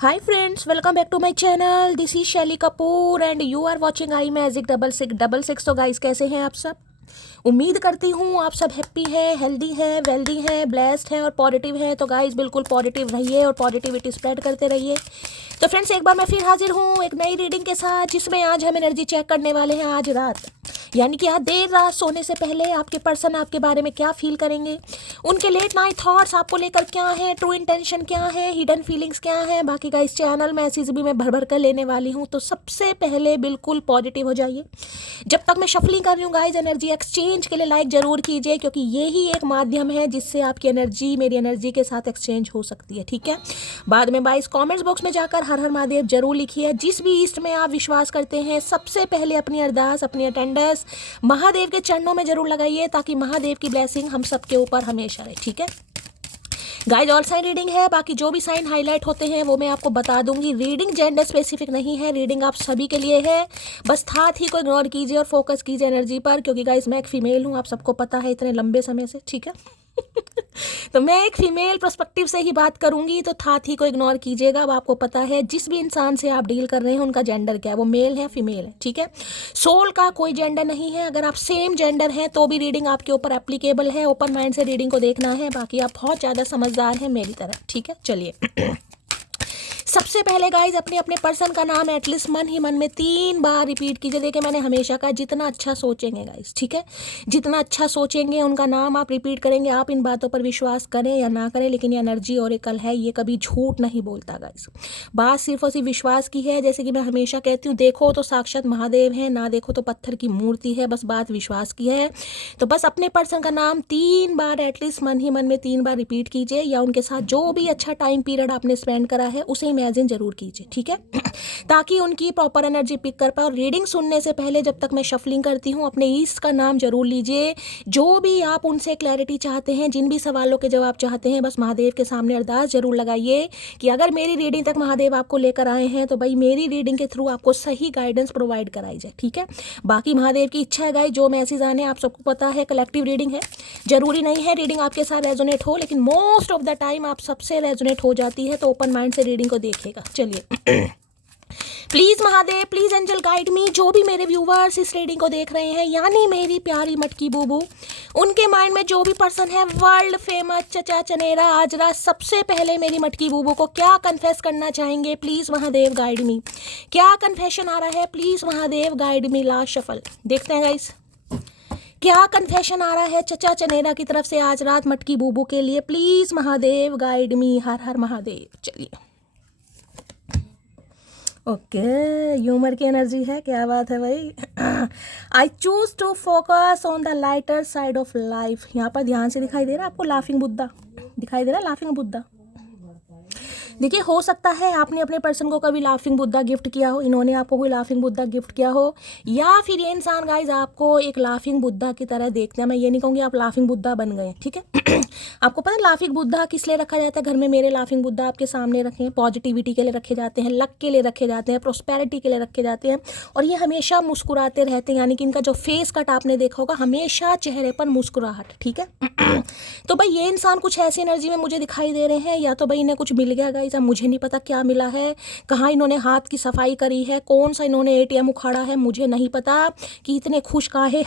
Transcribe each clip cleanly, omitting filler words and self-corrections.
Hi friends, welcome back to my channel. This is Shelly Kapoor and you are watching I magic 6666। तो guys कैसे हैं आप सब? उम्मीद करती हूँ आप सब हैप्पी हैं, हेल्दी हैं, वेल्दी हैं, ब्लेस्ड हैं और पॉजिटिव हैं। तो गाइस बिल्कुल पॉजिटिव रहिए और पॉजिटिविटी स्प्रेड करते रहिए। तो फ्रेंड्स एक बार मैं फिर हाजिर हूँ एक नई रीडिंग के साथ, जिसमें आज हम एनर्जी चेक करने वाले हैं आज रात, यानी कि आज देर रात सोने से पहले आपके पर्सन आपके बारे में क्या फील करेंगे, उनके लेट नाइट थॉट्स आपको लेकर क्या है, ट्रू इंटेंशन क्या है, हिडन फीलिंग्स क्या है। बाकी का इस चैनल में ऐसी भी मैं भर भर कर लेने वाली हूँ। तो सबसे पहले बिल्कुल पॉजिटिव हो जाइए। जब तक मैं शफलिंग कर रही हूँ गाइज, एनर्जी एक्सचेंज के लिए लाइक जरूर कीजिए, क्योंकि यही एक माध्यम है जिससे आपकी एनर्जी मेरी एनर्जी के साथ एक्सचेंज हो सकती है। ठीक है, बाद में गाइस कमेंट्स बॉक्स में जाकर हर हर महादेव जरूर लिखिए। जिस भी ईस्ट में आप विश्वास करते हैं, सबसे पहले अपनी अरदास, अपनी अटेंडेंस महादेव के चरणों में जरूर लगाइए, ताकि महादेव की ब्लेसिंग हम सबके ऊपर हमेशा रहे। ठीक है गाइज, ऑल साइन रीडिंग है। बाकी जो भी साइन हाईलाइट होते हैं वो मैं आपको बता दूंगी। रीडिंग जेंडर स्पेसिफिक नहीं है, रीडिंग आप सभी के लिए है। बस थाट ही को इग्नोर कीजिए और फोकस कीजिए एनर्जी पर, क्योंकि गाइज मैं एक फीमेल हूँ, आप सबको पता है इतने लंबे समय से। ठीक है तो मैं एक फीमेल पर्सपेक्टिव से ही बात करूंगी, तो थाट ही को इग्नोर कीजिएगा। अब आपको पता है जिस भी इंसान से आप डील कर रहे हैं उनका जेंडर क्या है, वो मेल है फीमेल है। ठीक है, सोल का कोई जेंडर नहीं है। अगर आप सेम जेंडर हैं तो भी रीडिंग आपके ऊपर एप्लीकेबल है। ओपन माइंड से रीडिंग को देखना है। बाकी आप बहुत ज़्यादा समझदार हैं मेरी तरह। ठीक है, चलिए सबसे पहले गाइज अपने अपने पर्सन का नाम एटलीस्ट मन ही मन में 3 बार रिपीट कीजिए। देखिए मैंने हमेशा कहा जितना अच्छा सोचेंगे गाइज, ठीक है, जितना अच्छा सोचेंगे उनका नाम आप रिपीट करेंगे। आप इन बातों पर विश्वास करें या ना करें, लेकिन ये एनर्जी ओरेकल है, ये कभी झूठ नहीं बोलता गाइज। बात सिर्फ और सिर्फ विश्वास की है। जैसे कि मैं हमेशा कहती हूँ, देखो तो साक्षात महादेव है, ना देखो तो पत्थर की मूर्ति है, बस बात विश्वास की है। तो बस अपने पर्सन का नाम 3 बार एटलीस्ट मन ही मन में 3 बार रिपीट कीजिए, या उनके साथ जो भी अच्छा टाइम पीरियड आपने स्पेंड करा है उसे इमेजिन जरूर कीजिए। ठीक है ताकि उनकी प्रॉपर एनर्जी पिक कर पाए। और रीडिंग सुनने से पहले जब तक मैं शफलिंग करती हूँ, अपने ईस्ट का नाम जरूर लीजिए। जो भी आप उनसे क्लैरिटी चाहते हैं, जिन भी सवालों के जवाब चाहते हैं, बस महादेव के सामने अरदास जरूर लगाइए कि अगर मेरी रीडिंग तक महादेव आपको लेकर आए हैं तो भाई मेरी रीडिंग के थ्रू आपको सही गाइडेंस प्रोवाइड कराई जाए। ठीक है, बाकी महादेव की इच्छा है गाइस, जो मैसेज आने आप सबको पता है कलेक्टिव रीडिंग है। जरूरी नहीं है रीडिंग आपके साथ रेजोनेट हो, लेकिन मोस्ट ऑफ द टाइम आप सबसे रेजोनेट हो जाती है। तो ओपन माइंड से रीडिंग को देखिएगा। चलिए please Mahadev, please angel guide me. जो भी मेरे व्यूवर्स इस रीडिंग को देख रहे हैं, यानी मेरी प्यारी मटकी बूबू, उनके माइंड में जो भी पर्सन है वर्ल्ड फेमस चचा चनेरा आज रात सबसे पहले मेरी मटकी बूबू को क्या कन्फेस करना चाहेंगे, प्लीज महादेव गाइड मी। क्या कन्फेशन आ रहा है, please Mahadev guide me. Last shuffle देखते हैं गाइस, क्या कन्फेशन आ रहा है चचा चनेरा की तरफ से आज रात मटकी बूबू के लिए। Please Mahadev guide me. हर हर महादेव। चलिए ओके, ह्यूमर की एनर्जी है, क्या बात है भाई। I choose to focus on the lighter side of life. यहाँ पर ध्यान से दिखाई दे रहा है आपको लाफिंग बुद्धा, दिखाई दे रहा है लाफिंग बुद्धा। देखिए हो सकता है आपने अपने पर्सन को कभी लाफिंग बुद्धा गिफ्ट किया हो, इन्होंने आपको कोई लाफिंग बुद्धा गिफ्ट किया हो, या फिर ये इंसान गाइज आपको एक लाफिंग बुद्धा की तरह देखते हैं। मैं ये नहीं कहूँगी आप लाफिंग बुद्धा बन गए। ठीक है आपको पता है लाफिंग बुद्धा किस लिए रखा जाता है घर में? मेरे लाफिंग बुद्धा आपके सामने रखे हैं, पॉजिटिविटी के लिए रखे जाते हैं, लक के लिए रखे जाते हैं, प्रोस्पेरिटी के लिए रखे जाते हैं, और ये हमेशा मुस्कुराते रहते हैं। यानी कि इनका जो फेस कट आपने देखा होगा, हमेशा चेहरे पर मुस्कुराहट। ठीक है तो भाई ये इंसान कुछ ऐसी एनर्जी में मुझे दिखाई दे रहे हैं, या तो भाई इन्हें कुछ मिल गया गाइस, अब मुझे नहीं पता क्या मिला है, कहाँ इन्होंने हाथ की सफाई करी है, कौन सा इन्होंने एटीएम उखाड़ा है, मुझे नहीं पता कि इतने खुश काहे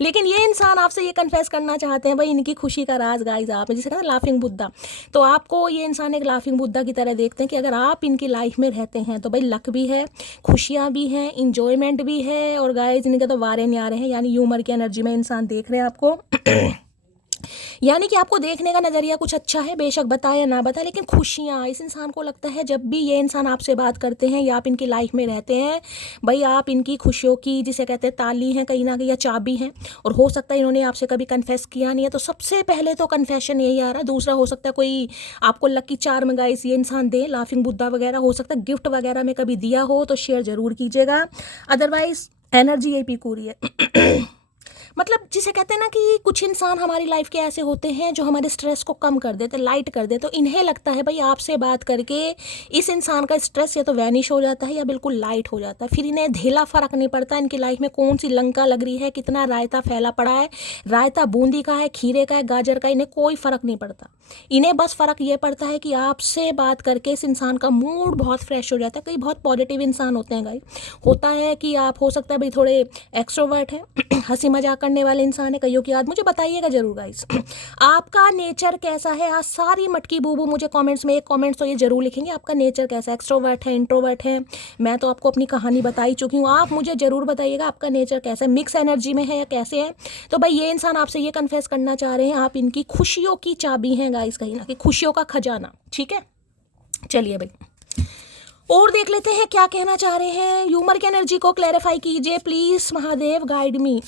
लेकिन ये इंसान आपसे ये कन्फेस करना चाहते हैं भाई इनकी खुशी का राज गाइस आप, जिसे कहते हैं लाफिंग बुद्धा। तो आपको ये इंसान एक लाफिंग बुद्धा की तरह देखते हैं कि अगर आप इनकी लाइफ में रहते हैं तो भाई लक भी है, खुशियाँ भी हैं, इंजॉयमेंट भी है, और गाइस इनके तो वारे न्यारे हैं। यानी ह्यूमर की एनर्जी में इंसान देख रहे हैं आपको यानी कि आपको देखने का नज़रिया कुछ अच्छा है, बेशक बताए या ना बताए, लेकिन खुशियाँ इस इंसान को लगता है जब भी ये इंसान आपसे बात करते हैं या आप इनकी लाइफ में रहते हैं, भाई आप इनकी खुशियों की जिसे कहते हैं ताली हैं कहीं ना कहीं, या चाबी हैं। और हो सकता है इन्होंने आपसे कभी कन्फेस किया नहीं है, तो सबसे पहले तो कन्फेशन यही आ रहा है। दूसरा हो सकता है कोई आपको लकी चार्म गाइस ये इंसान दे, लाफिंग बुद्धा वगैरह, हो सकता है गिफ्ट वगैरह में कभी दिया हो, तो शेयर जरूर कीजिएगा। अदरवाइज एनर्जी यही पीक हो रही है मतलब जिसे कहते हैं ना कि कुछ इंसान हमारी लाइफ के ऐसे होते हैं जो हमारे स्ट्रेस को कम कर देते, लाइट कर देते, तो इन्हें लगता है भाई आपसे बात करके इस इंसान का स्ट्रेस या तो वैनिश हो जाता है या बिल्कुल लाइट हो जाता है। फिर इन्हें ढेला फर्क नहीं पड़ता इनकी लाइफ में कौन सी लंका लग रही है, कितना रायता फैला पड़ा है, रायता बूंदी का है, खीरे का है, गाजर का, इन्हें कोई फ़र्क नहीं पड़ता। इन्हें बस फ़र्क ये पड़ता है कि आपसे बात करके इस इंसान का मूड बहुत फ्रेश हो जाता है। कई बहुत पॉजिटिव इंसान होते हैं गाइस, होता है कि आप हो सकता है भाई थोड़े एक्सट्रोवर्ट हैं हंसी मजाक करने वाले इंसान है कईयों की याद, मुझे बताइएगा जरूर गाइस आपका नेचर कैसा है। आज सारी मटकी बूबू मुझे कमेंट्स में एक कमेंट्स तो ये जरूर लिखेंगे आपका नेचर कैसा है, एक्सट्रोवर्ट है, इंट्रोवर्ट है। मैं तो आपको अपनी कहानी बता ही चुकी हूँ, आप मुझे जरूर बताइएगा आपका नेचर कैसा है, मिक्स एनर्जी में है या कैसे है। तो भाई ये इंसान आपसे ये कन्फेस करना चाह रहे हैं आप इनकी खुशियों की चाबी हैं गाइस, कहीं ना कहीं खुशियों का खजाना। ठीक है, चलिए भाई और देख लेते हैं क्या कहना चाह रहे हैं। ह्यूमर की एनर्जी को क्लैरिफाई कीजिए please Mahadev guide me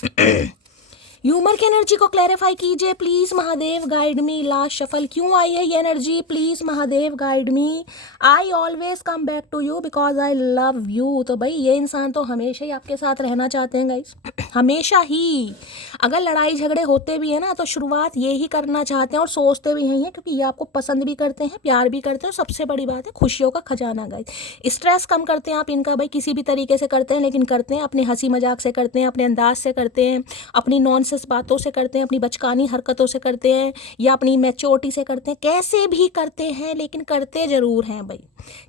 humour की एनर्जी को क्लैरिफाई कीजिए please Mahadev guide me. Last shuffle क्यों आई है ये energy, please Mahadev guide me. I always come back to you because I love you. तो भाई ये इंसान तो हमेशा ही आपके साथ रहना चाहते हैं गाइस, हमेशा ही। अगर लड़ाई झगड़े होते भी हैं ना तो शुरुआत ये ही करना चाहते हैं और सोचते भी यही है, क्योंकि ये आपको पसंद भी करते हैं, प्यार भी करते हैं। सबसे बड़ी बात है खुशियों का खजाना गाइस। स्ट्रेस कम करते हैं आप इनका भाई किसी भी तरीके से करते हैं, लेकिन करते हैं अपनी हंसी मजाक से करते हैं, अपने अंदाज से करते हैं, अपनी नॉनसेंस बातों से करते हैं, अपनी बचकानी हरकतों से करते हैं, या अपनी मैच्योरिटी से करते हैं, कैसे भी करते हैं लेकिन करते जरूर हैं भाई।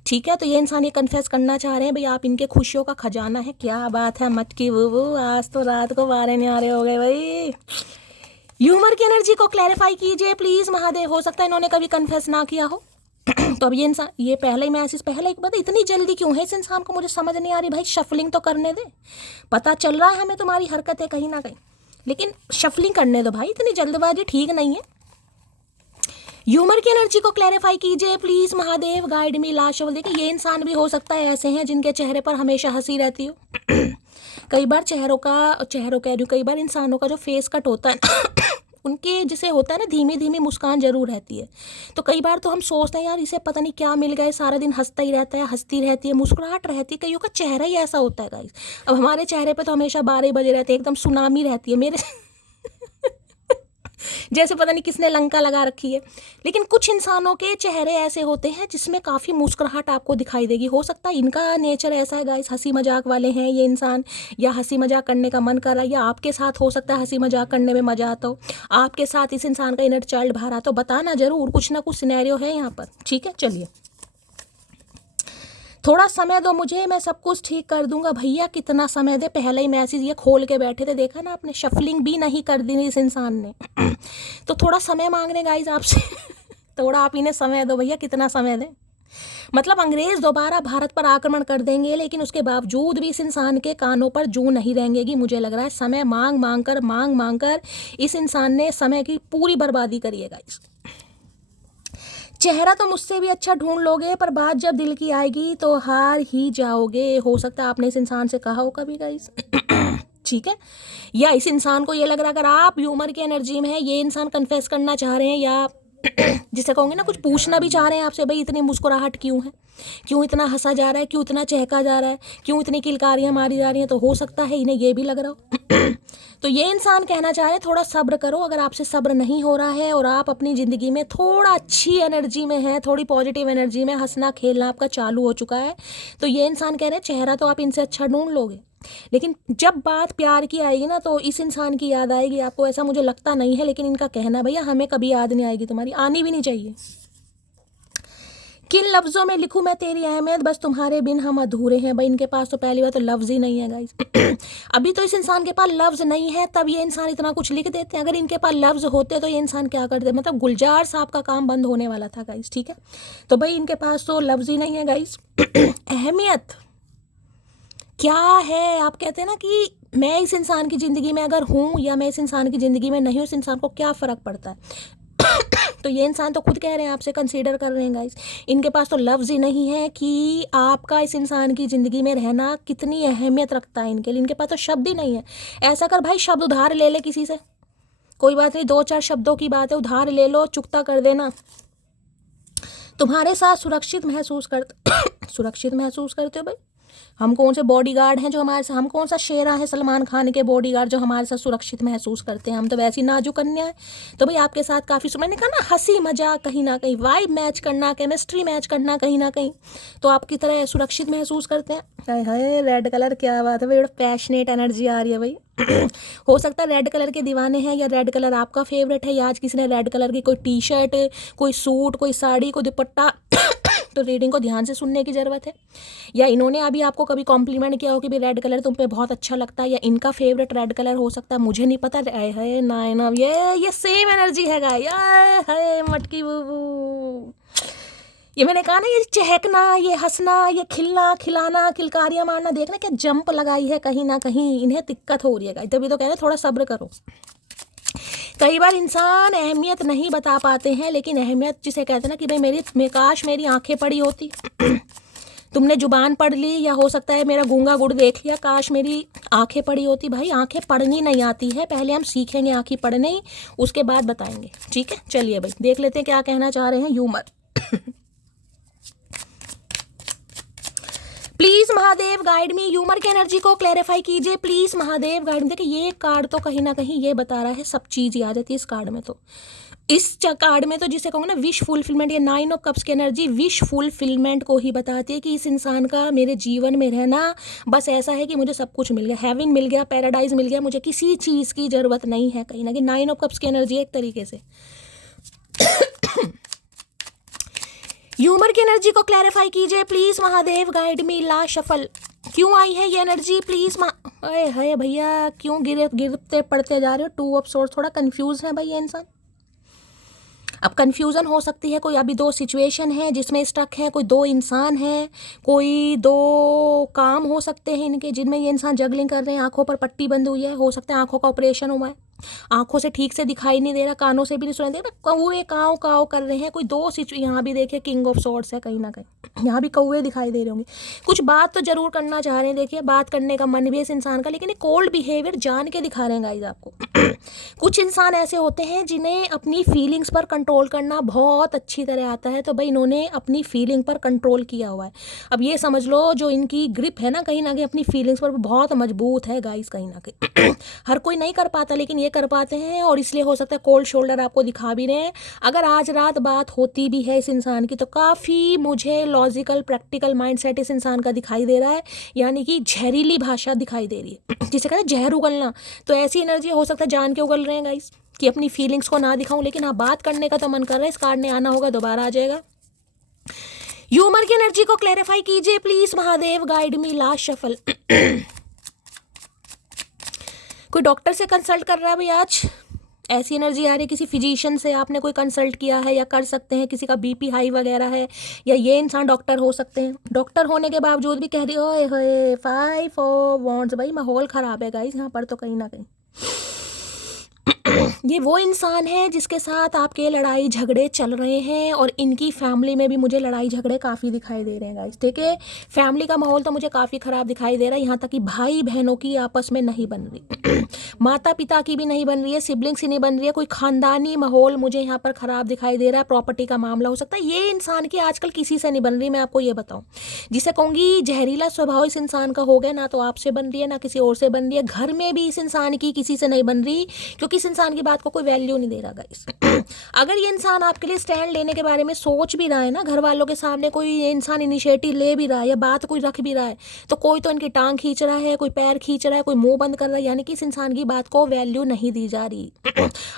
ठीक है, तो ये इंसान ये कन्फेस करना चाह रहे हैं भाई आप इनके खुशियों का खजाना है। क्या बात है मटकी वो आज तो रात को 12 न्यारे हो गए भाई। ह्यूमर की एनर्जी को क्लैरिफाई कीजिए प्लीज महादेव, हो सकता है इन्होंने कभी कन्फेस ना किया हो तो अब ये इंसान ये पहले ही मैसेज पहले एक बात, इतनी जल्दी क्यों है इस इंसान को, मुझे समझ नहीं आ रही भाई। शफलिंग तो करने दे, पता चल रहा है हमें तुम्हारी हरकत है कहीं ना कहीं, लेकिन शफलिंग करने दो भाई, इतनी जल्दबाजी ठीक नहीं है। ह्यूमर की एनर्जी को क्लैरिफाई कीजिए please Mahadev guide me. Last shuffle देखिए ये इंसान भी हो सकता है ऐसे हैं जिनके चेहरे पर हमेशा हंसी रहती हो कई बार चेहरों कह रही हूँ, कई बार इंसानों का जो फेस कट होता है उनके जिसे होता है ना धीमी धीमी मुस्कान जरूर रहती है। तो कई बार तो हम सोचते हैं यार इसे पता नहीं क्या मिल गया, सारा दिन हंसता ही रहता है, हंसती रहती है, मुस्कुराहट रहती है। कईयों का चेहरा ही ऐसा होता है गाइस। अब हमारे चेहरे पे तो हमेशा 12 बजे रहते हैं, एकदम सुनामी रहती है मेरे जैसे पता नहीं किसने लंका लगा रखी है। लेकिन कुछ इंसानों के चेहरे ऐसे होते हैं जिसमें काफ़ी मुस्कुराहट आपको दिखाई देगी। हो सकता है इनका नेचर ऐसा है गाइस, हंसी मजाक वाले हैं ये इंसान, या हंसी मजाक करने का मन कर रहा है, या आपके साथ हो सकता है हंसी मजाक करने में मजा आता हो, आपके साथ इस इंसान का इनर चाइल्ड बाहर आता हो। बताना जरूर, कुछ ना कुछ सिनेरियो है यहाँ पर। ठीक है, चलिए थोड़ा समय दो मुझे, मैं सब कुछ ठीक कर दूंगा। भैया कितना समय दे, पहले ही मैसेज ये खोल के बैठे थे, देखा ना आपने, शफलिंग भी नहीं कर दी इस इंसान ने तो थोड़ा समय मांग रहे गाइज आपसे थोड़ा आप इन्हें समय दो भैया, कितना समय दें। मतलब अंग्रेज दोबारा भारत पर आक्रमण कर देंगे लेकिन उसके बावजूद भी इस इंसान के कानों पर जू नहीं रहेंगी। मुझे लग रहा है समय मांग मांग कर इस इंसान ने समय की पूरी बर्बादी करी है गाइज। चेहरा तो मुझसे भी अच्छा ढूंढ लोगे पर बात जब दिल की आएगी तो हार ही जाओगे। हो सकता है आपने इस इंसान से कहा हो कभी गाइस ठीक है, या इस इंसान को ये लग रहा है अगर आप ह्यूमर की एनर्जी में है, ये इंसान कन्फेस करना चाह रहे हैं या जिसे कहूँगे ना कुछ पूछना भी चाह रहे हैं आपसे, भाई इतनी मुस्कुराहट क्यों है, क्यों इतना हंसा जा रहा है, क्यों इतना चहका जा रहा है, क्यों इतनी किलकारियाँ मारी जा रही हैं। तो हो सकता है इन्हें ये भी लग रहा हो तो ये इंसान कहना चाह रहे हैं थोड़ा सब्र करो। अगर आपसे सब्र नहीं हो रहा है और आप अपनी ज़िंदगी में थोड़ा अच्छी एनर्जी में है, थोड़ी पॉजिटिव एनर्जी में, हंसना खेलना आपका चालू हो चुका है, तो ये इंसान कह रहे हैं चेहरा तो आप इनसे अच्छा ढूंढ लोगे, लेकिन जब बात प्यार की आएगी ना तो इस इंसान की याद आएगी आपको। ऐसा मुझे लगता नहीं है, लेकिन इनका कहना भैया हमें कभी याद नहीं आएगी, तुम्हारी आनी भी नहीं चाहिए। किन लफ्ज़ों में लिखूं मैं तेरी अहमियत, बस तुम्हारे बिन हम अधूरे हैं। भाई इनके पास तो पहली बार तो लफ्ज़ ही नहीं है गाइस अभी तो इस इंसान के पास लफ्ज़ नहीं है, तब ये इंसान इतना कुछ लिख देते हैं। अगर इनके पास लफ्ज़ होते तो ये इंसान क्या करते, मतलब गुलजार साहब का काम बंद होने वाला था गाइस। ठीक है, तो भाई इनके पास तो लफ्ज़ ही नहीं है गाइस अहमियत क्या है, आप कहते हैं ना कि मैं इस इंसान की ज़िंदगी में अगर हूँ या मैं इस इंसान की ज़िंदगी में नहीं हूँ, इस इंसान को क्या फ़र्क पड़ता है तो ये इंसान तो खुद कह रहे हैं, आपसे कंसीडर कर रहे हैं गाइस। इनके पास तो लफ्ज़ ही नहीं है कि आपका इस इंसान की ज़िंदगी में रहना कितनी अहमियत रखता है इनके लिए। इनके पास तो शब्द ही नहीं है। ऐसा कर भाई शब्द उधार ले ले किसी से, कोई बात नहीं, 2-4 शब्दों की बात है, उधार ले लो, चुकता कर देना। तुम्हारे साथ सुरक्षित महसूस करते हो भाई, हम कौन से बॉडीगार्ड हैं जो हमारे साथ, हम कौन सा शेरा है सलमान खान के बॉडीगार्ड जो हमारे साथ सुरक्षित महसूस करते हैं। हम तो वैसी नाजुक कन्या है। तो भाई आपके साथ काफ़ी मैंने कहा ना, हंसी मजाक कहीं ना कहीं, वाइब मैच करना, केमिस्ट्री मैच करना कहीं ना कहीं, तो आपकी तरह सुरक्षित महसूस करते हैं। हाय हाय, रेड कलर, क्या बात है भाई, बड़ा पैशनेट एनर्जी आ रही है भाई। हो सकता है रेड कलर के दीवाने हैं, या रेड कलर आपका फेवरेट है, या आज किसी ने रेड कलर की कोई टी शर्ट, कोई सूट, कोई साड़ी, कोई दुपट्टा तो रीडिंग को ध्यान से सुनने की ज़रूरत है। या इन्होंने अभी आपको कभी कॉम्प्लीमेंट किया हो कि भाई रेड कलर तुम पे बहुत अच्छा लगता है, या इनका फेवरेट रेड कलर हो सकता है, मुझे नहीं पता। है ना ये सेम एनर्जी है गाइस। है मटकी बूबू, ये मैंने कहा ना, ये चहकना, ये हंसना, ये खिलना, खिलाना, किलकारियाँ मारना, देखना क्या जंप लगाई है कहीं ना कहीं, इन्हें दिक्कत हो रही है गाइस। तभी तो कह रहे थोड़ा सब्र करो। कई बार इंसान अहमियत नहीं बता पाते हैं, लेकिन अहमियत जिसे कहते हैं ना कि भाई काश मेरी आंखें पड़ी होती। तुमने जुबान पढ़ ली, या हो सकता है मेरा गूंगा गुड़ देख लिया, काश मेरी आंखें पड़ी होती। भाई आंखें पढ़नी नहीं आती है, पहले हम सीखेंगे आंखें पढ़ने, उसके बाद बताएंगे। ठीक है, चलिए भाई देख लेते हैं क्या कहना चाह रहे हैं humour. Please Mahadev guide me, humour की एनर्जी को क्लैरिफाई कीजिए प्लीज महादेव गाइड। देखिए ये कार्ड तो कहीं ना कहीं ये बता रहा है, सब चीज ही आ जाती है इस कार्ड में। तो इस कार्ड में तो जिसे कहूँगा ना विश फुलफिलमेंट, ये 9 ऑफ कप्स की एनर्जी विश फुलफिलमेंट को ही बताती है कि इस इंसान का मेरे जीवन में रहना बस ऐसा है कि मुझे सब कुछ मिल गया, हेवन मिल गया, पैराडाइज मिल गया, मुझे किसी चीज़ की ज़रूरत नहीं है। कहीं ना कहीं 9 ऑफ कप्स की एनर्जी एक तरीके से। ह्यूमर की एनर्जी को क्लैरिफाई कीजिए प्लीज महादेव गाइड मी। ला शफल क्यों आई है ये एनर्जी प्लीज। अरे है भैया, क्यों गिरते पड़ते जा रहे हो। 2 ऑफ सोर्स, थोड़ा कंफ्यूज है भाई ये इंसान। अब कंफ्यूजन हो सकती है, कोई अभी 2 सिचुएशन है जिसमें स्टक है, कोई 2 इंसान है, कोई 2 काम हो सकते हैं इनके जिनमें ये इंसान जगलिंग कर रहे हैं। आंखों पर पट्टी बंद हुई है, हो सकता है आंखों का ऑपरेशन हुआ है, आंखों से ठीक से दिखाई नहीं दे रहा, कानों से भी नहीं सुनाई दे रहा, कौवे काव काव कर रहे हैं। कोई 2 यहाँ भी देखिए किंग ऑफ सॉर्ड्स है, कहीं ना कहीं यहाँ भी कौवे दिखाई दे रहे होंगे। कुछ बात तो जरूर करना चाह रहे हैं, देखिए बात करने का मन भी है इस इंसान का, लेकिन ये कोल्ड बिहेवियर जान के दिखा रहे हैं गाइस आपको। कुछ इंसान ऐसे होते हैं जिन्हें अपनी फीलिंग्स पर कंट्रोल करना बहुत अच्छी तरह आता है, तो भाई इन्होंने अपनी फीलिंग पर कंट्रोल किया हुआ है। अब ये समझ लो जो इनकी ग्रिप है ना कहीं अपनी फीलिंग्स पर बहुत मजबूत है गाइस, कहीं ना कहीं। हर कोई नहीं कर पाता, लेकिन ये कर पाते हैं, और इसलिए हो सकता है कोल्ड शोल्डर आपको दिखा भी रहे हैं। अगर आज रात बात होती भी है इस इंसान की, तो काफ़ी मुझे लॉजिकल प्रैक्टिकल माइंडसेट इस इंसान का दिखाई दे रहा है, यानी कि जहरीली भाषा दिखाई दे रही है, जिसे कहते हैं जहर उगलना। तो ऐसी एनर्जी हो सकता है जान के उगल रहे हैं गाइस कि अपनी फीलिंग्स को ना दिखाऊं, लेकिन हाँ बात करने का तो मन कर रहा है। इस कार्ड ने आना होगा, दोबारा आ जाएगा। ह्यूमर की एनर्जी को क्लैरिफाई कीजिए please Mahadev guide me. Last shuffle. कोई डॉक्टर से कंसल्ट कर रहा है भाई आज, ऐसी एनर्जी आ रही है। किसी फिजिशियन से आपने कोई कंसल्ट किया है या कर सकते हैं, किसी का बीपी हाई वगैरह है, या ये इंसान डॉक्टर हो सकते हैं। डॉक्टर होने के बावजूद भी कह रही ओए होए 5 ऑफ वॉन्ड्स। भाई माहौल ख़राब है गाइस यहाँ पर तो कहीं ना कहीं। ये वो इंसान है जिसके साथ आपके लड़ाई झगड़े चल रहे हैं, और इनकी फैमिली में भी मुझे लड़ाई झगड़े काफ़ी दिखाई दे रहे हैं गाइस। ठीक है, फैमिली का माहौल तो मुझे काफ़ी ख़राब दिखाई दे रहा है, यहाँ तक कि भाई बहनों की आपस में नहीं बन रही, माता पिता की भी नहीं बन रही है, सिबलिंग्स की नहीं बन रही है, कोई ख़ानदानी माहौल मुझे यहाँ पर ख़राब दिखाई दे रहा है। प्रॉपर्टी का मामला हो सकता है। ये इंसान की आजकल किसी से नहीं बन रही, मैं आपको ये बताऊँ। जिसे कहूँगी जहरीला स्वभाव इस इंसान का हो गया, ना तो आपसे बन रही है ना किसी और से बन रही है। घर में भी इस इंसान की किसी से नहीं बन रही, क्योंकि इस इंसान की बात को कोई वैल्यू नहीं दे रहा गाइस। अगर ये इंसान आपके लिए स्टैंड लेने के बारे में सोच भी रहा है ना, घर वालों के सामने कोई ये इंसान इनिशिएटिव ले भी रहा है या बात कोई रख भी रहा है, तो कोई तो इनकी टांग खींच रहा है, कोई पैर खींच रहा है, कोई मुंह बंद कर रहा है, यानी कि इस इंसान की बात को वैल्यू नहीं दी जा रही।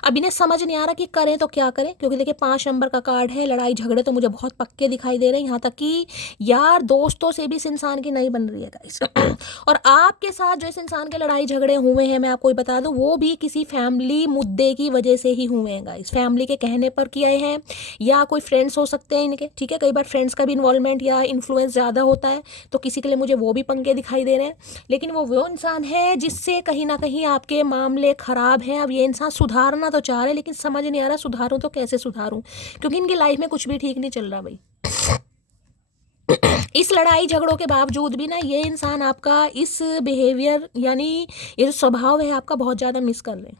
अब इन्हें समझ नहीं आ रहा कि करें तो क्या करें, क्योंकि देखिए 5 नंबर का कार्ड है। लड़ाई झगड़े तो मुझे बहुत पक्के दिखाई दे रहे हैं, यहाँ तक कि यार दोस्तों से भी इस इंसान की नहीं बन रही है गाइस। और आपके साथ जो इस इंसान के लड़ाई झगड़े हुए हैं, मैं आपको बता दूं, वो भी किसी फैमिली मुद्दे की वजह से ही हुए हैं गाइस। फैमिली के कहने पर किए हैं, या कोई फ्रेंड्स हो सकते हैं इनके। ठीक है, कई बार फ्रेंड्स का भी इन्वॉल्वमेंट या इन्फ्लुएंस ज़्यादा होता है, तो किसी के लिए मुझे वो भी पंगे दिखाई दे रहे हैं। लेकिन वो इंसान है जिससे कहीं ना कहीं आपके मामले ख़राब हैं। अब ये इंसान सुधारना तो चाह रहे हैं, लेकिन समझ नहीं आ रहा सुधारूँ तो कैसे सुधारूँ, क्योंकि इनकी लाइफ में कुछ भी ठीक नहीं चल रहा भाई। इस लड़ाई झगड़ों के बावजूद भी ना ये इंसान आपका इस बिहेवियर यानी ये जो स्वभाव है आपका बहुत ज़्यादा मिस कर रहे हैं।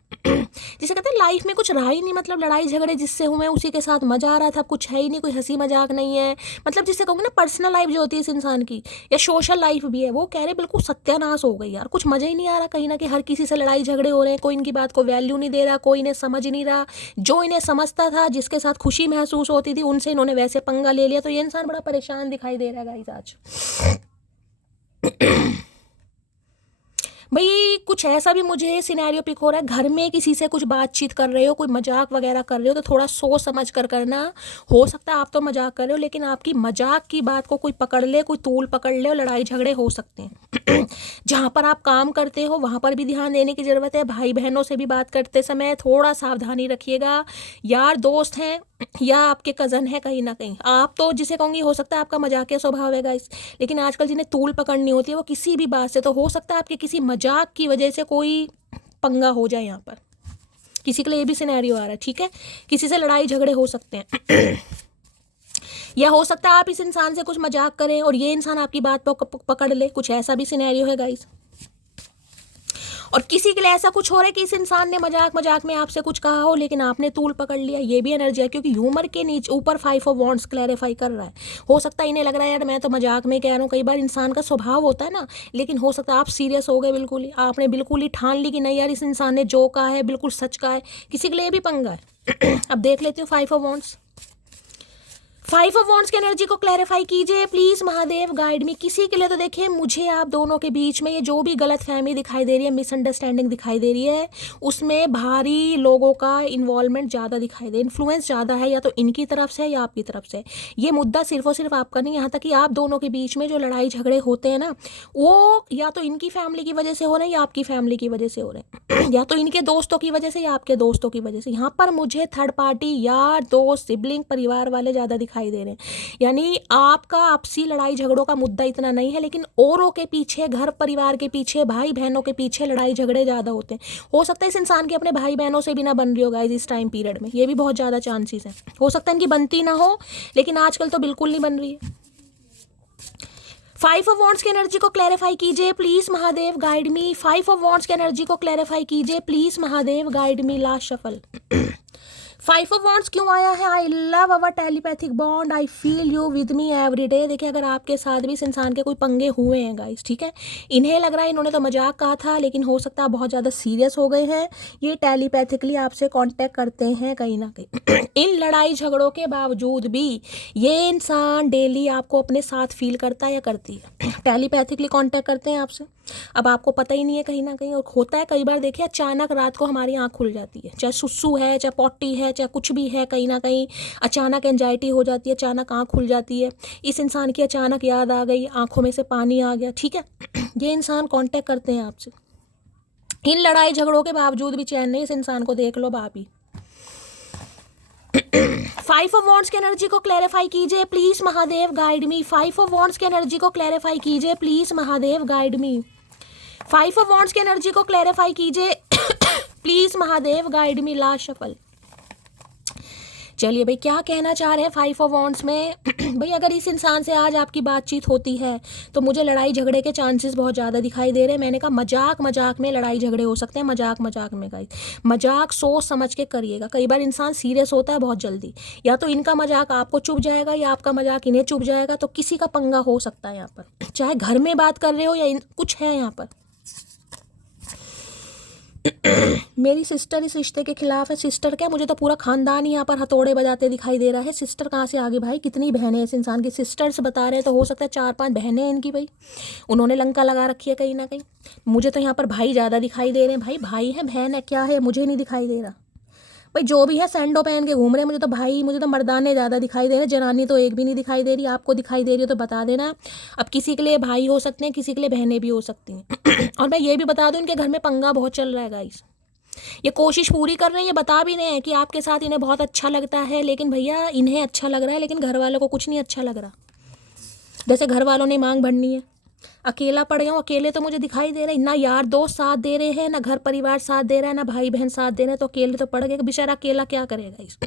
जिसे कहते हैं लाइफ में कुछ रहा ही नहीं, मतलब लड़ाई झगड़े जिससे हुए उसी के साथ मजा आ रहा था, कुछ है ही नहीं, कोई हंसी मजाक नहीं है। मतलब जिससे कहूँगी ना पर्सनल लाइफ जो होती है इस इंसान की या सोशल लाइफ भी है, वो कह रहे बिल्कुल सत्यानाश हो गई यार, कुछ मजा ही नहीं आ रहा कहीं ना कहीं, हर किसी से लड़ाई झगड़े हो रहे हैं, कोई इनकी बात को वैल्यू नहीं दे रहा, कोई इन्हें समझ नहीं रहा, जो इन्हें समझता था जिसके साथ खुशी महसूस होती थी उनसे इन्होंने वैसे पंगा ले लिया। तो ये इंसान बड़ा परेशान दिखाई दे रहा है गाइस आज। भाई कुछ ऐसा भी मुझे सिनेरियो पिक हो रहा है, घर में किसी से कुछ बातचीत कर रहे हो, कोई मजाक वगैरह कर रहे हो तो थोड़ा सोच समझ कर करना। हो सकता है आप तो मजाक कर रहे हो लेकिन आपकी मजाक की बात को कोई पकड़ ले, कोई तूल पकड़ ले और लड़ाई झगड़े हो सकते हैं। जहाँ पर आप काम करते हो वहाँ पर भी ध्यान देने की ज़रूरत है। भाई बहनों से भी बात करते समय थोड़ा सावधानी रखिएगा। यार दोस्त हैं या आपके कज़न है, कहीं ना कहीं आप तो जिसे कहूँगी हो सकता है आपका मजाकिया स्वभाव है गाइस, लेकिन आजकल जिन्हें तूल पकड़नी होती है वो किसी भी बात से, तो हो सकता है आपके किसी मजाक की वजह से कोई पंगा हो जाए यहाँ पर। किसी के लिए ये भी सिनेरियो आ रहा है, ठीक है, किसी से लड़ाई झगड़े हो सकते हैं। या हो सकता है आप इस इंसान से कुछ मजाक करें और ये इंसान आपकी बात पकड़ ले, कुछ ऐसा भी सिनेरियो है गाइस। और किसी के लिए ऐसा कुछ हो रहा है कि इस इंसान ने मजाक मजाक में आपसे कुछ कहा हो लेकिन आपने तूल पकड़ लिया, ये भी एनर्जी है, क्योंकि ह्यूमर के नीचे ऊपर 5 ऑफ वॉन्ड्स क्लैरिफाई कर रहा है। हो सकता है इन्हें लग रहा है यार मैं तो मजाक में कह रहा हूँ, कई बार इंसान का स्वभाव होता है ना, लेकिन हो सकता है आप सीरियस हो गए बिल्कुल ही, आपने बिल्कुल ही ठान ली कि नहीं यार इस इंसान ने जो कहा है बिल्कुल सच कहा है, किसी के लिए भी पंगा है। अब देख लेते हो 5 ऑफ वॉन्ड्स। 5 ऑफ वॉन्ड्स की एनर्जी को क्लैरिफाई कीजिए प्लीज महादेव, गाइड मी। किसी के लिए तो देखिए मुझे आप दोनों के बीच में ये जो भी गलत फहमी दिखाई दे रही है, मिसअंडरस्टैंडिंग दिखाई दे रही है, उसमें भारी लोगों का इन्वॉल्वमेंट ज़्यादा दिखाई दे, इन्फ्लुएंस ज़्यादा है, या तो इनकी तरफ से या आपकी तरफ से। ये मुद्दा सिर्फ और सिर्फ आपका नहीं, यहाँ तक कि आप दोनों के बीच में जो लड़ाई झगड़े होते हैं ना, वो या तो इनकी फैमिली की वजह से हो रहे हैं या आपकी फैमिली की वजह से हो रहे हैं, या तो इनके दोस्तों की वजह से या आपके दोस्तों की वजह से। यहाँ पर मुझे थर्ड पार्टी, यार दोस्त, सिबलिंग, परिवार वाले ज़्यादा दिखाई दे रहे हैं। यानी आपका आपसी लड़ाई झगड़ों का मुद्दा इतना नहीं है, लेकिन औरों के पीछे, घर परिवार के पीछे, भाई बहनों के पीछे लड़ाई झगड़े ज़्यादा होते हैं। हो सकता है इस इंसान के अपने भाई बहनों से भी ना बन रही हो गाइस इस टाइम पीरियड में, ये भी बहुत ज़्यादा चांसेस हैं। हो सकता है इनकी बनती ना हो लेकिन आजकल तो बिल्कुल नहीं बन रही है। 5 ऑफ वॉन्ड्स की एनर्जी को क्लैरिफाई कीजिए please Mahadev, guide me. 5 of wands की एनर्जी को क्लैरिफाई कीजिए please Mahadev, guide me. Last shuffle. 5 of wands क्यों आया है? I love our telepathic bond, I feel you with me every day. देखिए अगर आपके साथ भी इस इंसान के कोई पंगे हुए हैं गाइस, ठीक है, इन्हें लग रहा है इन्होंने तो मजाक कहा था लेकिन हो सकता है बहुत ज़्यादा सीरियस हो गए हैं, ये टेलीपैथिकली आपसे कांटेक्ट करते हैं कहीं ना कहीं। इन लड़ाई झगड़ों के बावजूद भी ये इंसान डेली आपको अपने साथ फील करता है या करती है, टेलीपैथिकली कांटेक्ट करते हैं आपसे। अब आपको पता ही नहीं है कहीं ना कहीं, और होता है कई बार देखिए अचानक रात को हमारी आँख खुल जाती है, चाहे सुसु है, चाहे पॉटी है, चाहे कुछ भी है, कहीं ना कहीं अचानक एंजाइटी हो जाती है, अचानक आँख खुल जाती है, इस इंसान की अचानक याद आ गई, आँखों में से पानी आ गया, ठीक है। ये इंसान कांटेक्ट करते हैं आपसे, इन लड़ाई झगड़ों के बावजूद भी चैन नहीं, इस इंसान को देख लो आप ही। 5 ऑफ वॉन्ड्स की एनर्जी को क्लैरिफाई कीजिए please Mahadev, guide me. 5 of wands की एनर्जी को क्लैरिफाई कीजिए please Mahadev, guide me. 5 of wands की एनर्जी को क्लैरिफाई कीजिए please Mahadev, guide me. Last shuffle. चलिए भाई क्या कहना चाह रहे हैं 5 ऑफ वॉन्ड्स में? भाई अगर इस इंसान से आज आपकी बातचीत होती है तो मुझे लड़ाई झगड़े के चांसेस बहुत ज़्यादा दिखाई दे रहे हैं। मैंने कहा मजाक मजाक में लड़ाई झगड़े हो सकते हैं, मजाक मजाक में गाइस, मजाक सोच समझ के करिएगा। कई बार इंसान सीरियस होता है बहुत जल्दी, या तो इनका मजाक आपको चुभ जाएगा या आपका मजाक इन्हें चुभ जाएगा, तो किसी का पंगा हो सकता है यहाँ पर, चाहे घर में बात कर रहे हो या कुछ है यहाँ पर। मेरी सिस्टर इस रिश्ते के खिलाफ है। सिस्टर क्या, मुझे तो पूरा खानदान ही यहाँ पर हथौड़े बजाते दिखाई दे रहा है। सिस्टर कहाँ से आगे भाई, कितनी बहनें इस इंसान की? सिस्टर्स बता रहे हैं तो हो सकता है 4-5 बहनें हैं इनकी भाई, उन्होंने लंका लगा रखी है कहीं ना कहीं। मुझे तो यहाँ पर भाई ज़्यादा दिखाई दे रहे हैं। भाई भाई है, बहन है, क्या है, मुझे नहीं दिखाई दे रहा भाई। जो भी है सैंडो पहन के घूम रहे हैं, मुझे तो मर्दाने ज़्यादा दिखाई दे रहे हैं, जनानी तो एक भी नहीं दिखाई दे रही। आपको दिखाई दे रही हो तो बता देना। अब किसी के लिए भाई हो सकते हैं, किसी के लिए बहनें भी हो सकती हैं। और मैं ये भी बता दूँ इनके घर में पंगा बहुत चल रहा है गाइस, ये कोशिश पूरी कर रहे हैं, ये बता भी रहे हैं कि आपके साथ इन्हें बहुत अच्छा लगता है, लेकिन भैया इन्हें अच्छा लग रहा है लेकिन घर वालों को कुछ नहीं अच्छा लग रहा। जैसे घर वालों ने मांग भरनी है, अकेला पड़ गया हूँ, अकेले तो मुझे दिखाई दे रहे हैं, ना यार दोस्त साथ दे रहे हैं, ना घर परिवार साथ दे रहा है, ना भाई बहन साथ दे रहे हैं, तो अकेले तो पड़ गए। बेचारा अकेला क्या करेगा इस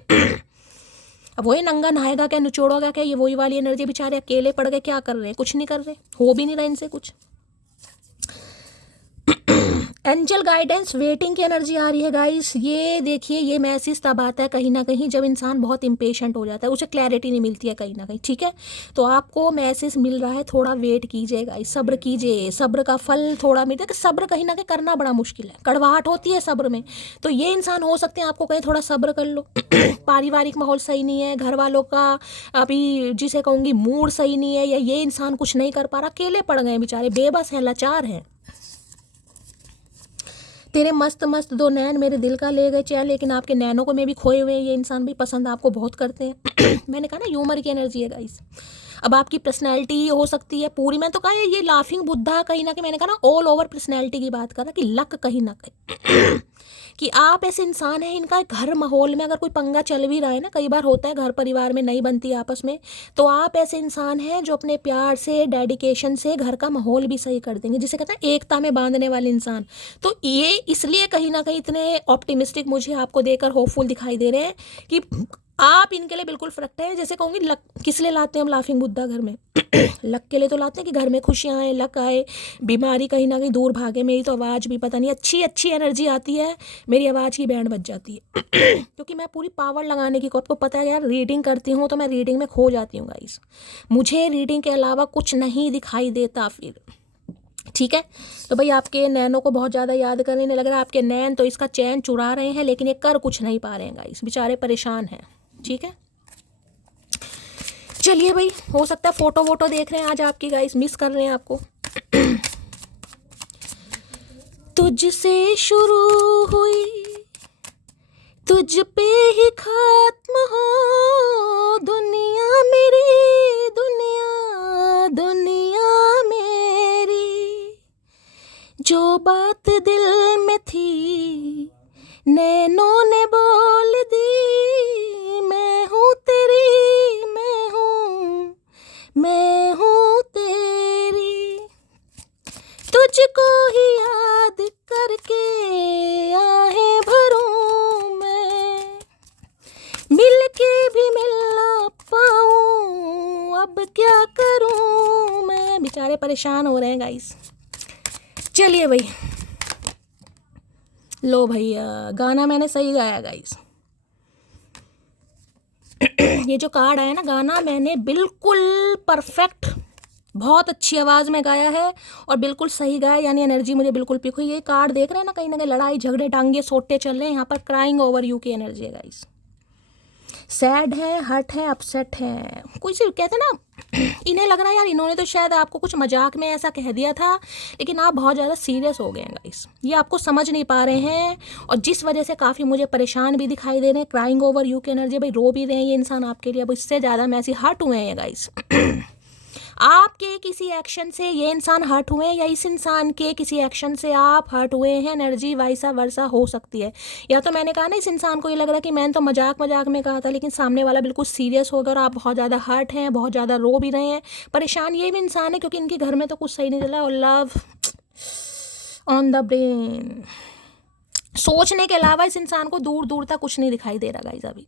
अब वही नंगा नहाएगा क्या, निचोड़ोगा क्या, ये वही वाली एनर्जी। बेचारे अकेले पड़ गए, क्या कर रहे हैं, कुछ नहीं कर रहे, हो भी नहीं रहा इनसे कुछ। एंजल गाइडेंस वेटिंग की एनर्जी आ रही है गाइस। ये देखिए, ये मैसेज तब आता है कहीं ना कहीं जब इंसान बहुत इम्पेशेंट हो जाता है, उसे क्लैरिटी नहीं मिलती है कहीं ना कहीं, ठीक है। तो आपको मैसेज मिल रहा है, थोड़ा वेट कीजिए गाइस, सब्र कीजिए, सब्र का फल थोड़ा मिलता है। कि सब्र कहीं ना कहीं करना बड़ा मुश्किल है, कड़वाहट होती है सब्र में। तो ये इंसान हो सकते हैं आपको कहीं थोड़ा सब्र कर लो। पारिवारिक माहौल सही नहीं है, घर वालों का अभी जिसे कहूँगी मूड सही नहीं है, या ये इंसान कुछ नहीं कर पा रहा, अकेले पड़ गए बेचारे, बेबस हैं, लाचार हैं। तेरे मस्त मस्त दो नैन मेरे दिल का ले गए चैन, लेकिन आपके नैनों को मैं भी खोए हुए हैं। ये इंसान भी पसंद आपको बहुत करते हैं। मैंने कहा ना ह्यूमर की एनर्जी है गाइस। अब आपकी पर्सनैलिटी हो सकती है पूरी, मैं तो कहा ये लाफिंग बुद्धा कहीं ना कहीं, मैंने कहा ना ऑल ओवर पर्सनैलिटी की बात कर रहा कि लक कहीं ना कहीं कि आप ऐसे इंसान हैं, इनका घर माहौल में अगर कोई पंगा चल भी रहा है ना, कई बार होता है घर परिवार में नहीं बनती आपस में, तो आप ऐसे इंसान हैं जो अपने प्यार से, डेडिकेशन से घर का माहौल भी सही कर देंगे, जिसे कहते हैं एकता में बांधने वाले इंसान। तो ये इसलिए कहीं ना कहीं इतने ऑप्टिमिस्टिक मुझे आपको देकर होपफुल दिखाई दे रहे हैं कि आप इनके लिए बिल्कुल फरकते हैं। जैसे कहूँगी लक किस लिए लाते हैं हम लाफिंग बुद्धा घर में? लक के लिए तो लाते हैं कि घर में खुशियाँ आए, लक आए, बीमारी कहीं ना कहीं दूर भागे। मेरी तो आवाज़ भी पता नहीं अच्छी अच्छी एनर्जी आती है, मेरी आवाज़ की बैंड बज जाती है। क्योंकि मैं पूरी पावर लगाने की, आपको पता है यार, रीडिंग करती हूँ तो मैं रीडिंग में खो जाती हूँ गाइस। मुझे रीडिंग के अलावा कुछ नहीं दिखाई देता फिर, ठीक है। तो भाई आपके नैनों को बहुत ज़्यादा याद करने लग रहा है। आपके नैन तो इसका चैन चुरा रहे हैं, लेकिन ये कर कुछ नहीं पा रहे हैं गाइस, बेचारे परेशान हैं, ठीक है। चलिए भाई, हो सकता है फोटो वोटो देख रहे हैं आज आपकी गाइस, मिस कर रहे हैं आपको। तुझसे शुरू हुई, तुझ पे ही खत्म हो दुनिया मेरी, दुनिया दुनिया मेरी। जो बात दिल में थी नैनों ने बोल दी, मैं हूँ तेरी, मैं हूँ तेरी। तुझको ही याद करके आहें भरूं मैं, मिल के भी मिल ना पाऊँ, अब क्या करूँ मैं। बेचारे परेशान हो रहे हैं गाइस। चलिए भाई, लो भैया, गाना मैंने सही गाया गाइस। ये जो कार्ड आया ना, गाना मैंने बिल्कुल परफेक्ट, बहुत अच्छी आवाज़ में गाया है और बिल्कुल सही गाया, यानी एनर्जी मुझे बिल्कुल पिक हुई। ये कार्ड देख रहे हैं ना कहीं लड़ाई झगड़े टांगे सोटे चल रहे हैं, यहाँ पर क्राइंग ओवर यू की एनर्जी है गाइस। सैड है, हर्ट है, अपसेट है, कुछ कहते हैं ना, इन्हें लग रहा है यार इन्होंने तो शायद आपको कुछ मजाक में ऐसा कह दिया था, लेकिन आप बहुत ज़्यादा सीरियस हो गए हैं गाइस। ये आपको समझ नहीं पा रहे हैं और जिस वजह से काफ़ी मुझे परेशान भी दिखाई दे रहे हैं। क्राइंग ओवर यू की एनर्जी, भाई रो भी रहे हैं ये इंसान आपके लिए। अब इससे ज़्यादा मैसी हर्ट हुए हैं गाइस। आपके किसी एक्शन से ये इंसान हर्ट हुए हैं, या इस इंसान के किसी एक्शन से आप हर्ट हुए हैं। एनर्जी वाइसा वर्सा हो सकती है। या तो मैंने कहा ना, इस इंसान को ये लग रहा है कि मैंने तो मजाक मजाक में कहा था, लेकिन सामने वाला बिल्कुल सीरियस होगा और आप बहुत ज़्यादा हर्ट हैं, बहुत ज़्यादा रो भी रहे हैं। परेशान ये भी इंसान है क्योंकि इनके घर में तो कुछ सही नहीं चला। और लव ऑन द ब्रेन, सोचने के अलावा इस इंसान को दूर दूर तक कुछ नहीं दिखाई दे रहा गाइस। अभी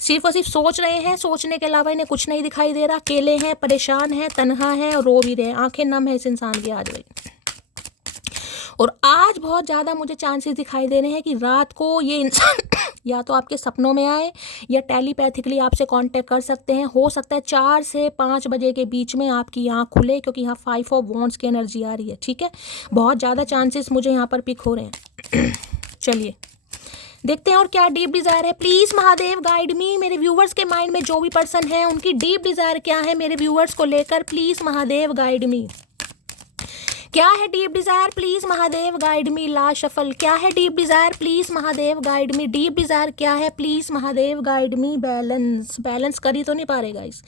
सिर्फ और सिर्फ सोच रहे हैं, सोचने के अलावा इन्हें कुछ नहीं दिखाई दे रहा। अकेले हैं, परेशान हैं, तन्हा हैं और रो भी रहे हैं। आंखें नम है इस इंसान की आज भाई। और आज बहुत ज़्यादा मुझे चांसेस दिखाई दे रहे हैं कि रात को ये इंसान या तो आपके सपनों में आए या टेलीपैथिकली आपसे कांटेक्ट कर सकते हैं। हो सकता है 4 से 5 बजे के बीच में आपकी आँख खुले, क्योंकि यहाँ 5 ऑफ वॉन्ड्स की एनर्जी आ रही है, ठीक है। बहुत ज़्यादा चांसेस मुझे यहाँ पर पिक हो रहे हैं। चलिए देखते हैं और क्या डीप डिज़ायर है। प्लीज़ महादेव गाइड मी। मेरे व्यूवर्स के माइंड में जो भी पर्सन है उनकी डीप डिज़ायर क्या है मेरे व्यूवर्स को लेकर, प्लीज़ महादेव गाइड मी। क्या है deep desire, please Mahadev guide me. ला शफल, क्या है deep desire, please Mahadev guide me. Deep desire क्या है, please Mahadev guide me. Balance, balance कर ही तो नहीं पा रहे गाइस।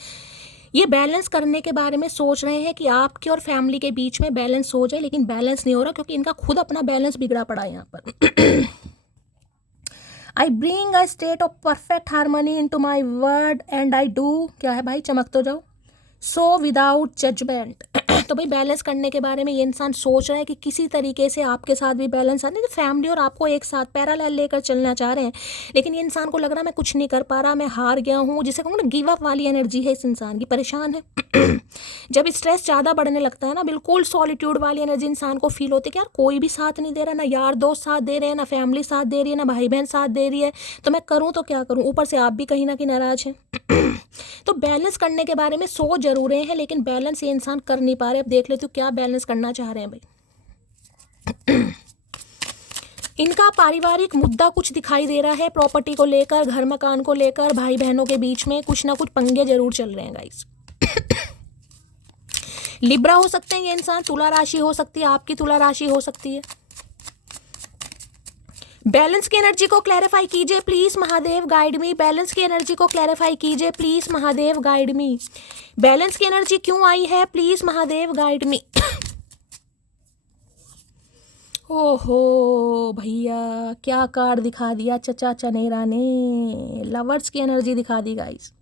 ये बैलेंस करने के बारे में सोच रहे हैं कि आपके और फैमिली के बीच में बैलेंस हो जाए, लेकिन बैलेंस नहीं हो रहा क्योंकि इनका खुद अपना बैलेंस बिगड़ा पड़ा है यहाँ पर। I bring a state of perfect harmony into my word and I do, क्या है भाई, चमक तो जाओ। So without judgement. तो भाई बैलेंस करने के बारे में ये इंसान सोच रहा है कि किसी तरीके से आपके साथ भी बैलेंस आने, तो फैमिली और आपको एक साथ पैरेलल लेकर चलना चाह रहे हैं, लेकिन ये इंसान को लग रहा है मैं कुछ नहीं कर पा रहा, मैं हार गया हूँ, जिसे कहूँ ना गिव अप वाली एनर्जी है इस इंसान की, परेशान है। जब स्ट्रेस ज़्यादा बढ़ने लगता है ना, बिल्कुल सॉलिट्यूड वाली एनर्जी इंसान को फील होती है कि यार कोई भी साथ नहीं दे रहा, ना यार दोस्त साथ दे रहे हैं, ना फैमिली साथ दे रही है, ना भाई बहन साथ दे रही है, तो मैं करूँ तो क्या करूँ, ऊपर से आप भी कहीं ना कहीं नाराज हैं। तो बैलेंस करने के बारे में सोच जरूर रहे हैं, लेकिन बैलेंस ये इंसान कर नहीं पा रहे। अब देख लेते हो क्या बैलेंस करना चाह रहे हैं भाई। इनका पारिवारिक मुद्दा कुछ दिखाई दे रहा है, प्रॉपर्टी को लेकर, घर मकान को लेकर, भाई बहनों के बीच में कुछ ना कुछ पंगे जरूर चल रहे हैं गाइस। लिब्रा हो सकते हैं ये इंसान, तुला राशि हो सकती है, आपकी तुला राशि हो सकती है। बैलेंस की एनर्जी को क्लैरिफाई कीजिए please Mahadev, guide me. Balance की एनर्जी को क्लैरिफाई कीजिए please Mahadev, guide me. Balance की एनर्जी क्यों आई है, प्लीज महादेव गाइड मी। ओहो भैया, क्या कार्ड दिखा दिया चचा चनेरा ने, लवर्स की एनर्जी दिखा दी गाइस।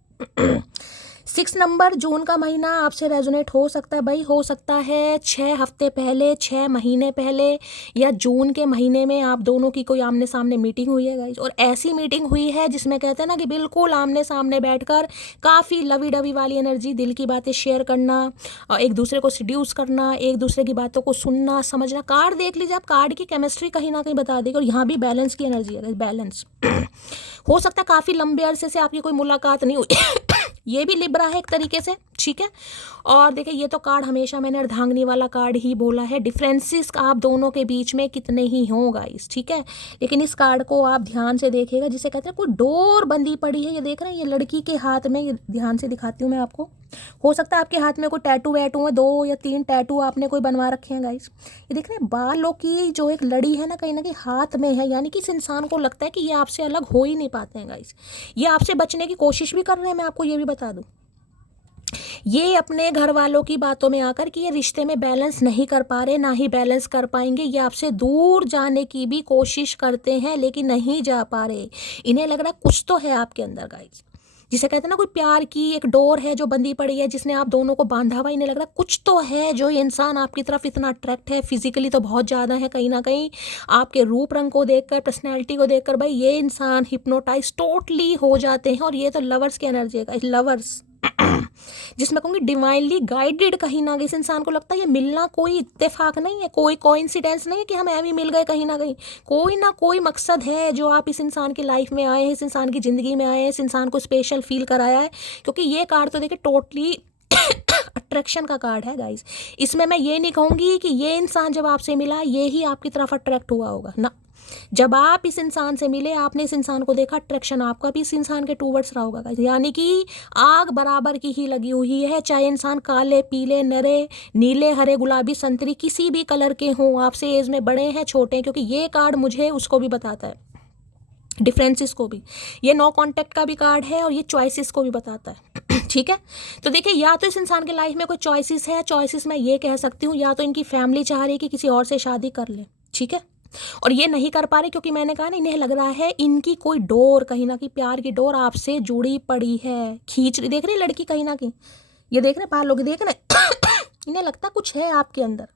6 नंबर, जून का महीना आपसे रेजोनेट हो सकता है भाई, हो सकता है 6 हफ्ते पहले, 6 महीने पहले, या जून के महीने में आप दोनों की कोई आमने सामने मीटिंग हुई है गाइस, और ऐसी मीटिंग हुई है जिसमें कहते हैं ना कि बिल्कुल आमने सामने बैठकर काफ़ी लवी डवी वाली एनर्जी, दिल की बातें शेयर करना, और एक दूसरे को सिड्यूस करना, एक दूसरे की बातों को सुनना समझना। कार्ड देख लीजिए आप, कार्ड की केमिस्ट्री कहीं ना कहीं बता देगी, और यहाँ भी बैलेंस की एनर्जी है, बैलेंस। हो सकता है काफ़ी लंबे अरसे से आपकी कोई मुलाकात नहीं हुई। ये भी लिब्रा है एक तरीके से, ठीक है। और देखिए ये तो कार्ड हमेशा मैंने अर्धांगिनी वाला कार्ड ही बोला है, डिफरेंसेस आप दोनों के बीच में कितने ही हों गाइस, ठीक है। लेकिन इस कार्ड को आप ध्यान से देखिएगा, जिसे कहते हैं कोई डोर बंधी पड़ी है, ये देख रहे हैं, ये लड़की के हाथ में, ये ध्यान से दिखाती हूँ मैं आपको। हो सकता है आपके हाथ में कोई टैटू वैटू है, 2 या 3 टैटू आपने कोई बनवा रखे हैं गाइस। ये देख रहे हैं बालों की जो एक लड़ी है ना कहीं हाथ में है, यानी कि इस इंसान को लगता है कि ये आपसे अलग हो ही नहीं पाते हैं गाइस, ये आपसे बचने की कोशिश भी कर रहे हैं, मैं आपको ये भी बता दूं। ये अपने घर वालों की बातों में आकर कि ये रिश्ते में बैलेंस नहीं कर पा रहे, ना ही बैलेंस कर पाएंगे, ये आपसे दूर जाने की भी कोशिश करते हैं लेकिन नहीं जा पा रहे। इन्हें लग रहा है कुछ तो है आपके अंदर गाइस, जिसे कहते हैं ना कोई प्यार की एक डोर है जो बंधी पड़ी है, जिसने आप दोनों को बांधा हुआ। इन्हें लग रहा है कुछ तो है जो ये इंसान आपकी तरफ इतना अट्रैक्ट है, फिजिकली तो बहुत ज़्यादा है, कहीं ना कहीं आपके रूप रंग को देखकर, पर्सनैलिटी को देखकर भाई ये इंसान हिप्नोटाइज टोटली हो जाते हैं। और ये तो लवर्स की एनर्जी है, लवर्स जिसमें कहूँगी डिवाइनली गाइडेड। कहीं ना कहीं इस इंसान को लगता है ये मिलना कोई इत्तेफाक नहीं है, कोई कोइंसिडेंस नहीं है कि हम ऐਵੇਂ मिल गए, कहीं ना कहीं कोई ना कोई मकसद है जो आप इस इंसान की लाइफ में आए हैं, इस इंसान की ज़िंदगी में आए हैं, इस इंसान को स्पेशल फील कराया है। क्योंकि ये कार्ड तो देखिए टोटली अट्रैक्शन का कार्ड है गाइस। इसमें मैं ये नहीं कहूँगी कि ये इंसान जब आपसे मिला ये ही आपकी तरफ अट्रैक्ट हुआ होगा ना, जब आप इस इंसान से मिले, आपने इस इंसान को देखा, अट्रैक्शन आपका भी इस इंसान के टूवर्ड्स रहा होगा गाइस। यानी कि आग बराबर की ही लगी हुई है, चाहे इंसान काले पीले नरे नीले हरे गुलाबी संतरी किसी भी कलर के हों, आपसे एज में बड़े हैं छोटे हैं, क्योंकि ये कार्ड मुझे उसको भी बताता है, डिफरेंसेस को भी। ये नो कांटेक्ट का भी कार्ड है और ये चॉइसेस को भी बताता है। ठीक है, तो देखिए या तो इस इंसान की लाइफ में कोई चॉइसेस है, चॉइसेस मैं ये कह सकती हूँ, या तो इनकी फैमिली चाह रही है कि किसी और से शादी कर ले, ठीक है, और ये नहीं कर पा रहे क्योंकि मैंने कहा ना इन्हें लग रहा है इनकी कोई डोर, कहीं ना कहीं प्यार की डोर आपसे जुड़ी पड़ी है, खींच रही। देख रही है लड़की कहीं ना कहीं, ये देख रहे बाहर लोग देख रहे इन्हें लगता कुछ है आपके अंदर,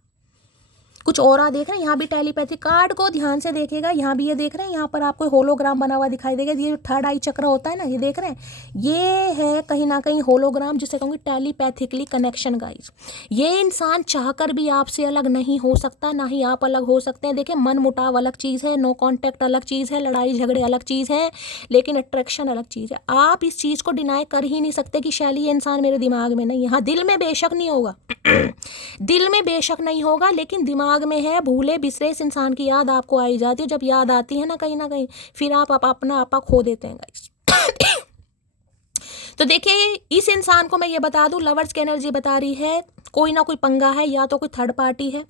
कुछ और देख रहे हैं। यहाँ भी टेलीपैथी कार्ड को ध्यान से देखिएगा, यहाँ भी ये देख रहे हैं, यहाँ पर आपको होलोग्राम बना हुआ दिखाई देगा। ये जो थर्ड आई चक्र होता है ना, ये देख रहे हैं, ये है कहीं ना कहीं होलोग्राम, जिसे कहूँगी टेलीपैथिकली कनेक्शन गाइस। ये इंसान चाहकर भी आपसे अलग नहीं हो सकता, ना ही आप अलग हो सकते हैं। देखिए मन मुटाव अलग चीज़ है, नो कॉन्टैक्ट अलग चीज़ है, लड़ाई झगड़े अलग चीज़ है, लेकिन अट्रैक्शन अलग चीज़ है। आप इस चीज़ को डिनाई कर ही नहीं सकते कि शैली ये इंसान मेरे दिमाग में नहीं है। हाँ दिल में बेशक नहीं होगा दिल में बेशक नहीं होगा, लेकिन दिमाग में है। भूले बिसरे इस इंसान की याद आपको आई जाती है, जब याद आती है ना कहीं फिर आप अपना आपा खो देते हैं गाइस। तो देखिए इस इंसान को मैं ये बता दूं, लवर्स की एनर्जी बता रही है कोई ना कोई पंगा है, या तो कोई थर्ड पार्टी है,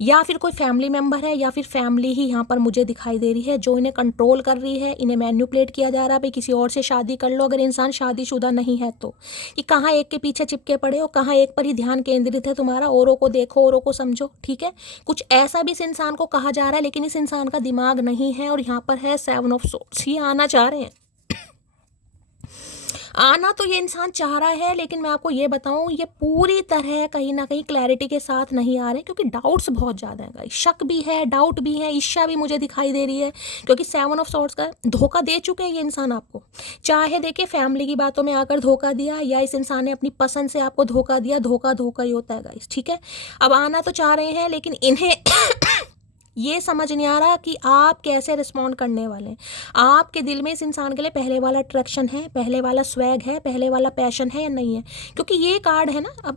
या फिर कोई फैमिली मेंबर है, या फिर फैमिली ही यहाँ पर मुझे दिखाई दे रही है जो इन्हें कंट्रोल कर रही है, इन्हें मैन्युपुलेट किया जा रहा है। भाई किसी और से शादी कर लो अगर इंसान शादीशुदा नहीं है तो, कि कहाँ एक के पीछे चिपके पड़े हो, कहाँ एक पर ही ध्यान केंद्रित है तुम्हारा, औरों को देखो औरों को समझो, ठीक है। कुछ ऐसा भी इस इंसान को कहा जा रहा है, लेकिन इस इंसान का दिमाग नहीं है। और यहाँ पर है 7 ऑफ सोर्ड्स, ये आना चाह रहे हैं आना तो ये इंसान चाह रहा है, लेकिन मैं आपको ये बताऊं, ये पूरी तरह कहीं ना कहीं क्लैरिटी के साथ नहीं आ रहे, क्योंकि डाउट्स बहुत ज़्यादा है गाइस, शक भी है, डाउट भी है, ईर्ष्या भी मुझे दिखाई दे रही है, क्योंकि 7 ऑफ सॉर्ड्स का धोखा दे चुके हैं ये इंसान आपको। चाहे देखिए फैमिली की बातों में आकर धोखा दिया, या इस इंसान ने अपनी पसंद से आपको धोखा दिया, धोखा धोखा ही होता है गाइस, ठीक है। अब आना तो चाह रहे हैं, लेकिन इन्हें ये समझ नहीं आ रहा कि आप कैसे रिस्पॉन्ड करने वाले हैं। आपके दिल में इस इंसान के लिए पहले वाला अट्रैक्शन है, पहले वाला स्वैग है, पहले वाला पैशन है या नहीं है, क्योंकि ये कार्ड है ना।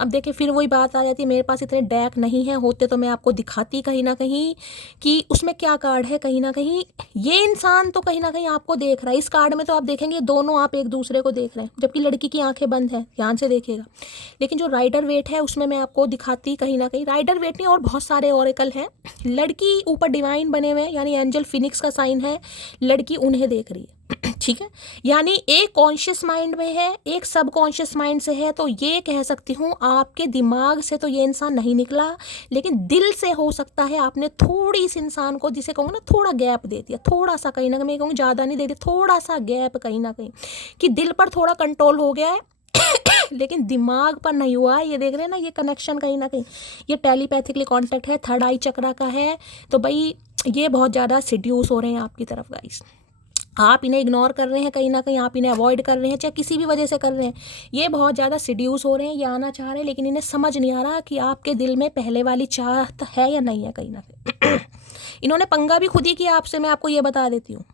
अब देखिए फिर वही बात आ जाती है, मेरे पास इतने डेक नहीं है, होते तो मैं आपको दिखाती कहीं ना कहीं कि उसमें क्या कार्ड है। कहीं ना कहीं ये इंसान तो कहीं ना कहीं आपको देख रहा है, इस कार्ड में तो आप देखेंगे दोनों आप एक दूसरे को देख रहे हैं, जबकि लड़की की आंखें बंद है, ध्यान से देखिएगा। लेकिन जो राइडर वेट है उसमें मैं आपको दिखाती कहीं ना कहीं, राइडर वेट नहीं और बहुत सारे ऑरेकल हैं। लड़की ऊपर डिवाइन बने हुए हैं, यानी एंजल फिनिक्स का साइन है, लड़की उन्हें देख रही है, ठीक है। यानी एक कॉन्शियस माइंड में है, एक सब कॉन्शियस माइंड से है। तो ये कह सकती हूँ आपके दिमाग से तो ये इंसान नहीं निकला, लेकिन दिल से हो सकता है आपने थोड़ी इस इंसान को, जिसे कहूँगा ना, थोड़ा गैप दे दिया, थोड़ा सा, कहीं ना कहीं मैं कहूँ ज़्यादा नहीं दे दिया, थोड़ा सा गैप कहीं ना कहीं, कि दिल पर थोड़ा कंट्रोल हो गया है लेकिन दिमाग पर नहीं हुआ है। ये देख रहे हैं ना, ये कनेक्शन कहीं ना कहीं ये टेलीपैथिकली कांटेक्ट है, थर्ड आई चक्रा का है। तो भाई ये बहुत ज़्यादा सिड्यूस हो रहे हैं आपकी तरफ गाइस, आप इन्हें इग्नोर कर रहे हैं, कहीं ना कहीं आप इन्हें अवॉइड कर रहे हैं, चाहे किसी भी वजह से कर रहे हैं, ये बहुत ज़्यादा सिड्यूस हो रहे हैं, ये आना चाह रहे हैं, लेकिन इन्हें समझ नहीं आ रहा कि आपके दिल में पहले वाली चाहत है या नहीं है कहीं ना कहीं इन्होंने पंगा भी खुद ही किया आपसे, मैं आपको ये बता देती हूँ।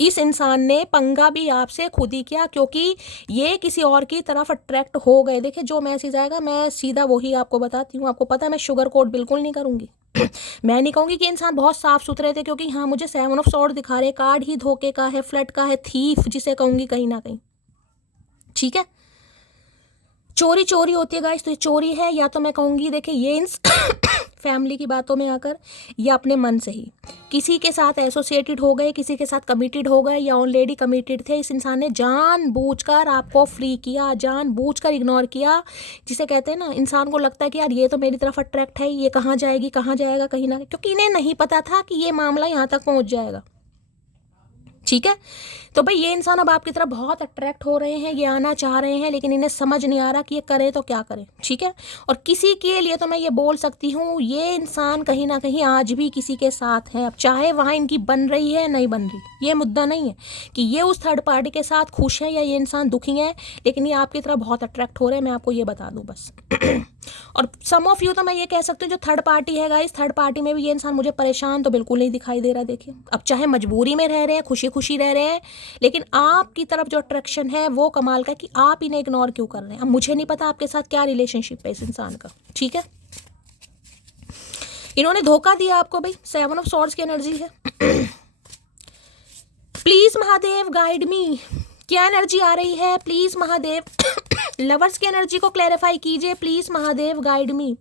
इस इंसान ने पंगा भी आपसे खुद ही किया, क्योंकि ये किसी और की तरफ अट्रैक्ट हो गए। देखिए जो मैसेज आएगा मैं सीधा वही आपको बताती हूँ, आपको पता है मैं शुगर कोट बिल्कुल नहीं करूँगी मैं नहीं कहूँगी कि इंसान बहुत साफ सुथरे थे, क्योंकि हाँ मुझे 7 ऑफ सॉर्ड दिखा रहे, कार्ड ही धोखे का है, फ्लड का है, थीफ जिसे कहूँगी कहीं ना कहीं, ठीक है। चोरी चोरी होती है गाइस, तो ये चोरी है, या तो मैं कहूँगी देखिए ये फैमिली की बातों में आकर, या अपने मन से ही किसी के साथ एसोसिएटेड हो गए, किसी के साथ कमिटेड हो गए, या ऑलरेडी कमिटेड थे। इस इंसान ने जानबूझकर आपको फ्री किया, जानबूझकर इग्नोर किया, जिसे कहते हैं ना, इंसान को लगता है कि यार ये तो मेरी तरफ अट्रैक्ट है, ये कहाँ जाएगी, कहाँ जाएगा, कहीं ना, क्योंकि इन्हें नहीं पता था कि ये मामला यहाँ तक पहुँच जाएगा, ठीक है। तो भाई ये इंसान अब आपकी तरफ बहुत अट्रैक्ट हो रहे हैं, ये आना चाह रहे हैं, लेकिन इन्हें समझ नहीं आ रहा कि ये करें तो क्या करें, ठीक है। और किसी के लिए तो मैं ये बोल सकती हूँ, ये इंसान कहीं ना कहीं आज भी किसी के साथ है। अब चाहे वहाँ इनकी बन रही है नहीं बन रही, ये मुद्दा नहीं है कि ये उस थर्ड पार्टी के साथ खुश है या ये इंसान दुखी है, लेकिन ये आपकी तरफ बहुत अट्रैक्ट हो रहे हैं, मैं आपको ये बता दूँ बस और सम ऑफ यू तो मैं ये कह सकती हूँ जो थर्ड पार्टी है गाइस, थर्ड पार्टी में भी ये इंसान मुझे परेशान तो बिल्कुल नहीं दिखाई दे रहा। देखिए अब चाहे मजबूरी में रह रहे हैं, खुशी खुशी रह रहे हैं, लेकिन आपकी तरफ जो अट्रैक्शन है वो कमाल का है कि आप इन्हें इग्नोर क्यों कर रहे हैं। अब मुझे नहीं पता आपके साथ क्या रिलेशनशिप है इस इंसान का, ठीक है। इन्होंने धोखा दिया आपको भाई, 7 ऑफ सॉर्ड्स की एनर्जी है प्लीज महादेव गाइड मी, क्या एनर्जी आ रही है प्लीज महादेव लवर्स की एनर्जी को क्लैरिफाई कीजिए please Mahadev guide me.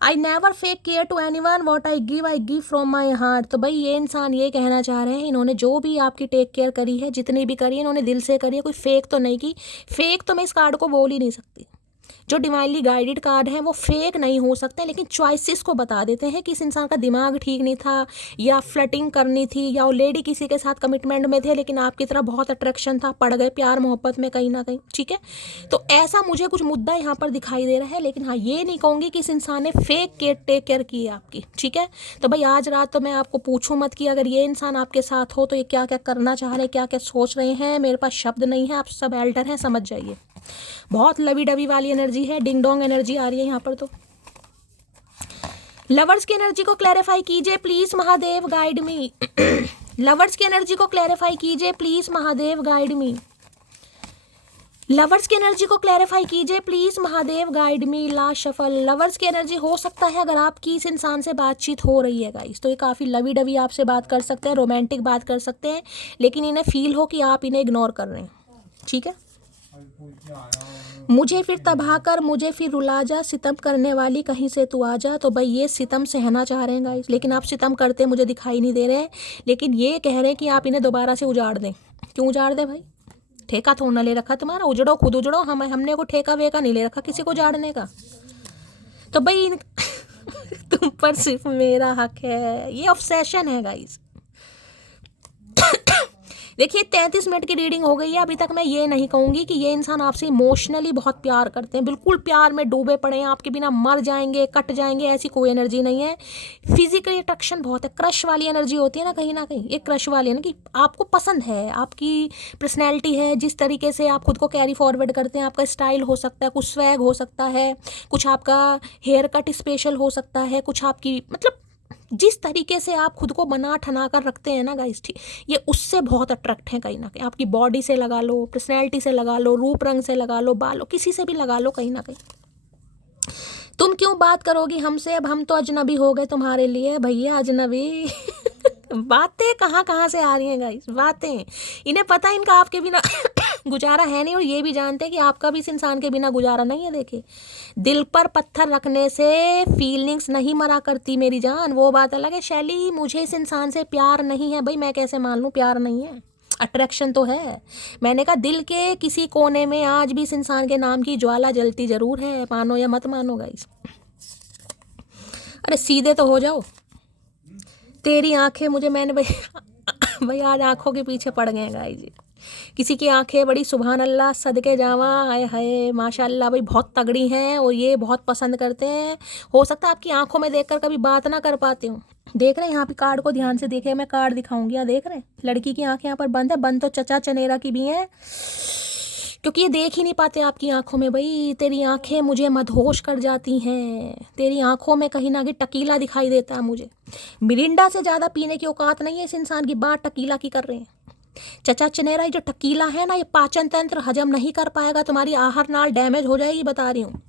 I never fake care to anyone, what I give from my heart. तो भाई ये इंसान ये कहना चाह रहे हैं, इन्होंने जो भी आपकी टेक केयर करी है, जितनी भी करी है, इन्होंने दिल से करी है, कोई फेक तो नहीं की। फेक तो मैं इस कार्ड को बोल ही नहीं सकती, जो डिवाइनली गाइडेड कार्ड है वो फेक नहीं हो सकते, लेकिन चॉइसेस को बता देते हैं कि इस इंसान का दिमाग ठीक नहीं था, या फ्लटिंग करनी थी, या ऑलरेडी किसी के साथ कमिटमेंट में थे, लेकिन आपकी तरफ बहुत अट्रैक्शन था, पड़ गए प्यार मोहब्बत में कहीं ना कहीं, ठीक है। तो ऐसा मुझे कुछ मुद्दा यहाँ पर दिखाई दे रहा है, लेकिन हाँ ये नहीं कहूँगी कि इस इंसान ने फेक केयर टेक केयर की है आपकी, ठीक है। तो भाई आज रात तो मैं आपको पूछूं मत कि अगर ये इंसान आपके साथ हो तो ये क्या क्या करना चाह रहे हैं, क्या क्या सोच रहे हैं। मेरे पास शब्द नहीं है, आप सब एल्डर हैं, समझ जाइए। बहुत लवी डवी वाली एनर्जी है, डिंग डोंग एनर्जी आ रही है यहाँ पर। तो लवर्स की एनर्जी को क्लैरिफाई कीजिए please Mahadev guide me lovers की एनर्जी को क्लैरिफाई कीजिए please Mahadev guide me. Lovers की एनर्जी को क्लैरिफाई कीजिए please Mahadev guide me. Last shuffle. Lovers की एनर्जी हो सकता है अगर आपकी इस इंसान से बातचीत हो रही है गाइस, तो ये काफ़ी लवी डवी आपसे बात कर सकते हैं, रोमांटिक बात कर सकते हैं, लेकिन इन्हें फील हो कि आप इन्हें इग्नोर कर रहे हैं, ठीक है। मुझे फिर तबाह कर, मुझे फिर रुला जा, सितम करने वाली कहीं से तू आ जा। तो भाई ये सितम सहना चाह रहे हैं गाइस, लेकिन आप सितम करते मुझे दिखाई नहीं दे रहे हैं, लेकिन ये कह रहे हैं कि आप इन्हें दोबारा से उजाड़ दें। क्यों उजाड़ दें भाई, ठेका थोड़ा ना ले रखा तुम्हारा, उजड़ो खुद उजड़ो, हमने को ठेका वेका नहीं ले रखा किसी को उजाड़ने का। तो भाई तुम पर सिर्फ मेरा हक है, ये ऑब्सेशन है गाइस देखिए 33 मिनट की रीडिंग हो गई है। अभी तक मैं ये नहीं कहूँगी कि ये इंसान आपसे इमोशनली बहुत प्यार करते हैं, बिल्कुल प्यार में डूबे पड़े हैं, आपके बिना मर जाएंगे, कट जाएंगे, ऐसी कोई एनर्जी नहीं है। फिजिकल अट्रैक्शन बहुत है, क्रश वाली एनर्जी होती है ना कहीं ये क्रश वाली है ना, कि आपको पसंद है, आपकी पर्सनैलिटी है, जिस तरीके से आप खुद को कैरी फॉरवर्ड करते हैं, आपका स्टाइल हो सकता है, कुछ स्वैग हो सकता है, कुछ आपका हेयर कट स्पेशल हो सकता है, कुछ आपकी मतलब जिस तरीके से आप खुद को बना ठना कर रखते हैं ना गाइस, ठीक, ये उससे बहुत अट्रैक्ट हैं कहीं ना कहीं। आपकी बॉडी से लगा लो, पर्सनैलिटी से लगा लो, रूप रंग से लगा लो, बालों, किसी से भी लगा लो कहीं ना कहीं। तुम क्यों बात करोगी हमसे, अब हम तो अजनबी हो गए तुम्हारे लिए भैया, अजनबी। बातें कहाँ से आ रही हैं गाइस, बातें, इन्हें पता है इनका आपके बिना गुजारा है नहीं, और ये भी जानते हैं कि आपका भी इस इंसान के बिना गुजारा नहीं है। देखिए, दिल पर पत्थर रखने से फीलिंग्स नहीं मरा करती मेरी जान, वो बात अलग है। शैली, मुझे इस इंसान से प्यार नहीं है भाई, मैं कैसे मान लूँ प्यार नहीं है, अट्रैक्शन तो है। मैंने कहा दिल के किसी कोने में आज भी इस इंसान के नाम की ज्वाला जलती जरूर है, मानो या मत मानो गाइस। अरे सीधे तो हो जाओ। तेरी आंखें मुझे, मैंने भाई आज आंखों के पीछे पड़ गए गाइस जी। किसी की आंखें बड़ी सुभान अल्लाह सदके जावा, हाय हाय माशाल्लाह भाई बहुत तगड़ी हैं, और ये बहुत पसंद करते हैं। हो सकता है आपकी आंखों में देखकर कभी बात ना कर पाते हूँ। देख रहे हैं यहाँ पे कार्ड को ध्यान से देखे, मैं कार्ड दिखाऊंगी, यहाँ देख रहे हैं लड़की की आंखें यहाँ पर बंद है, बंद तो चचा चनेरा की भी हैं, क्योंकि ये देख ही नहीं पाते आपकी आंखों में। भाई तेरी आंखें मुझे मदहोश कर जाती हैं, तेरी आंखों में कहीं ना कहीं टकीला दिखाई देता है मुझे। मिरिंडा से ज़्यादा पीने की औकात नहीं है इस इंसान की, बात टकीला की कर रहे हैं। चचा चनेरा, जो टकीला है ना, ये पाचन तंत्र हजम नहीं कर पाएगा, तुम्हारी आहार नाल डैमेज हो जाएगी, बता रही हूँ।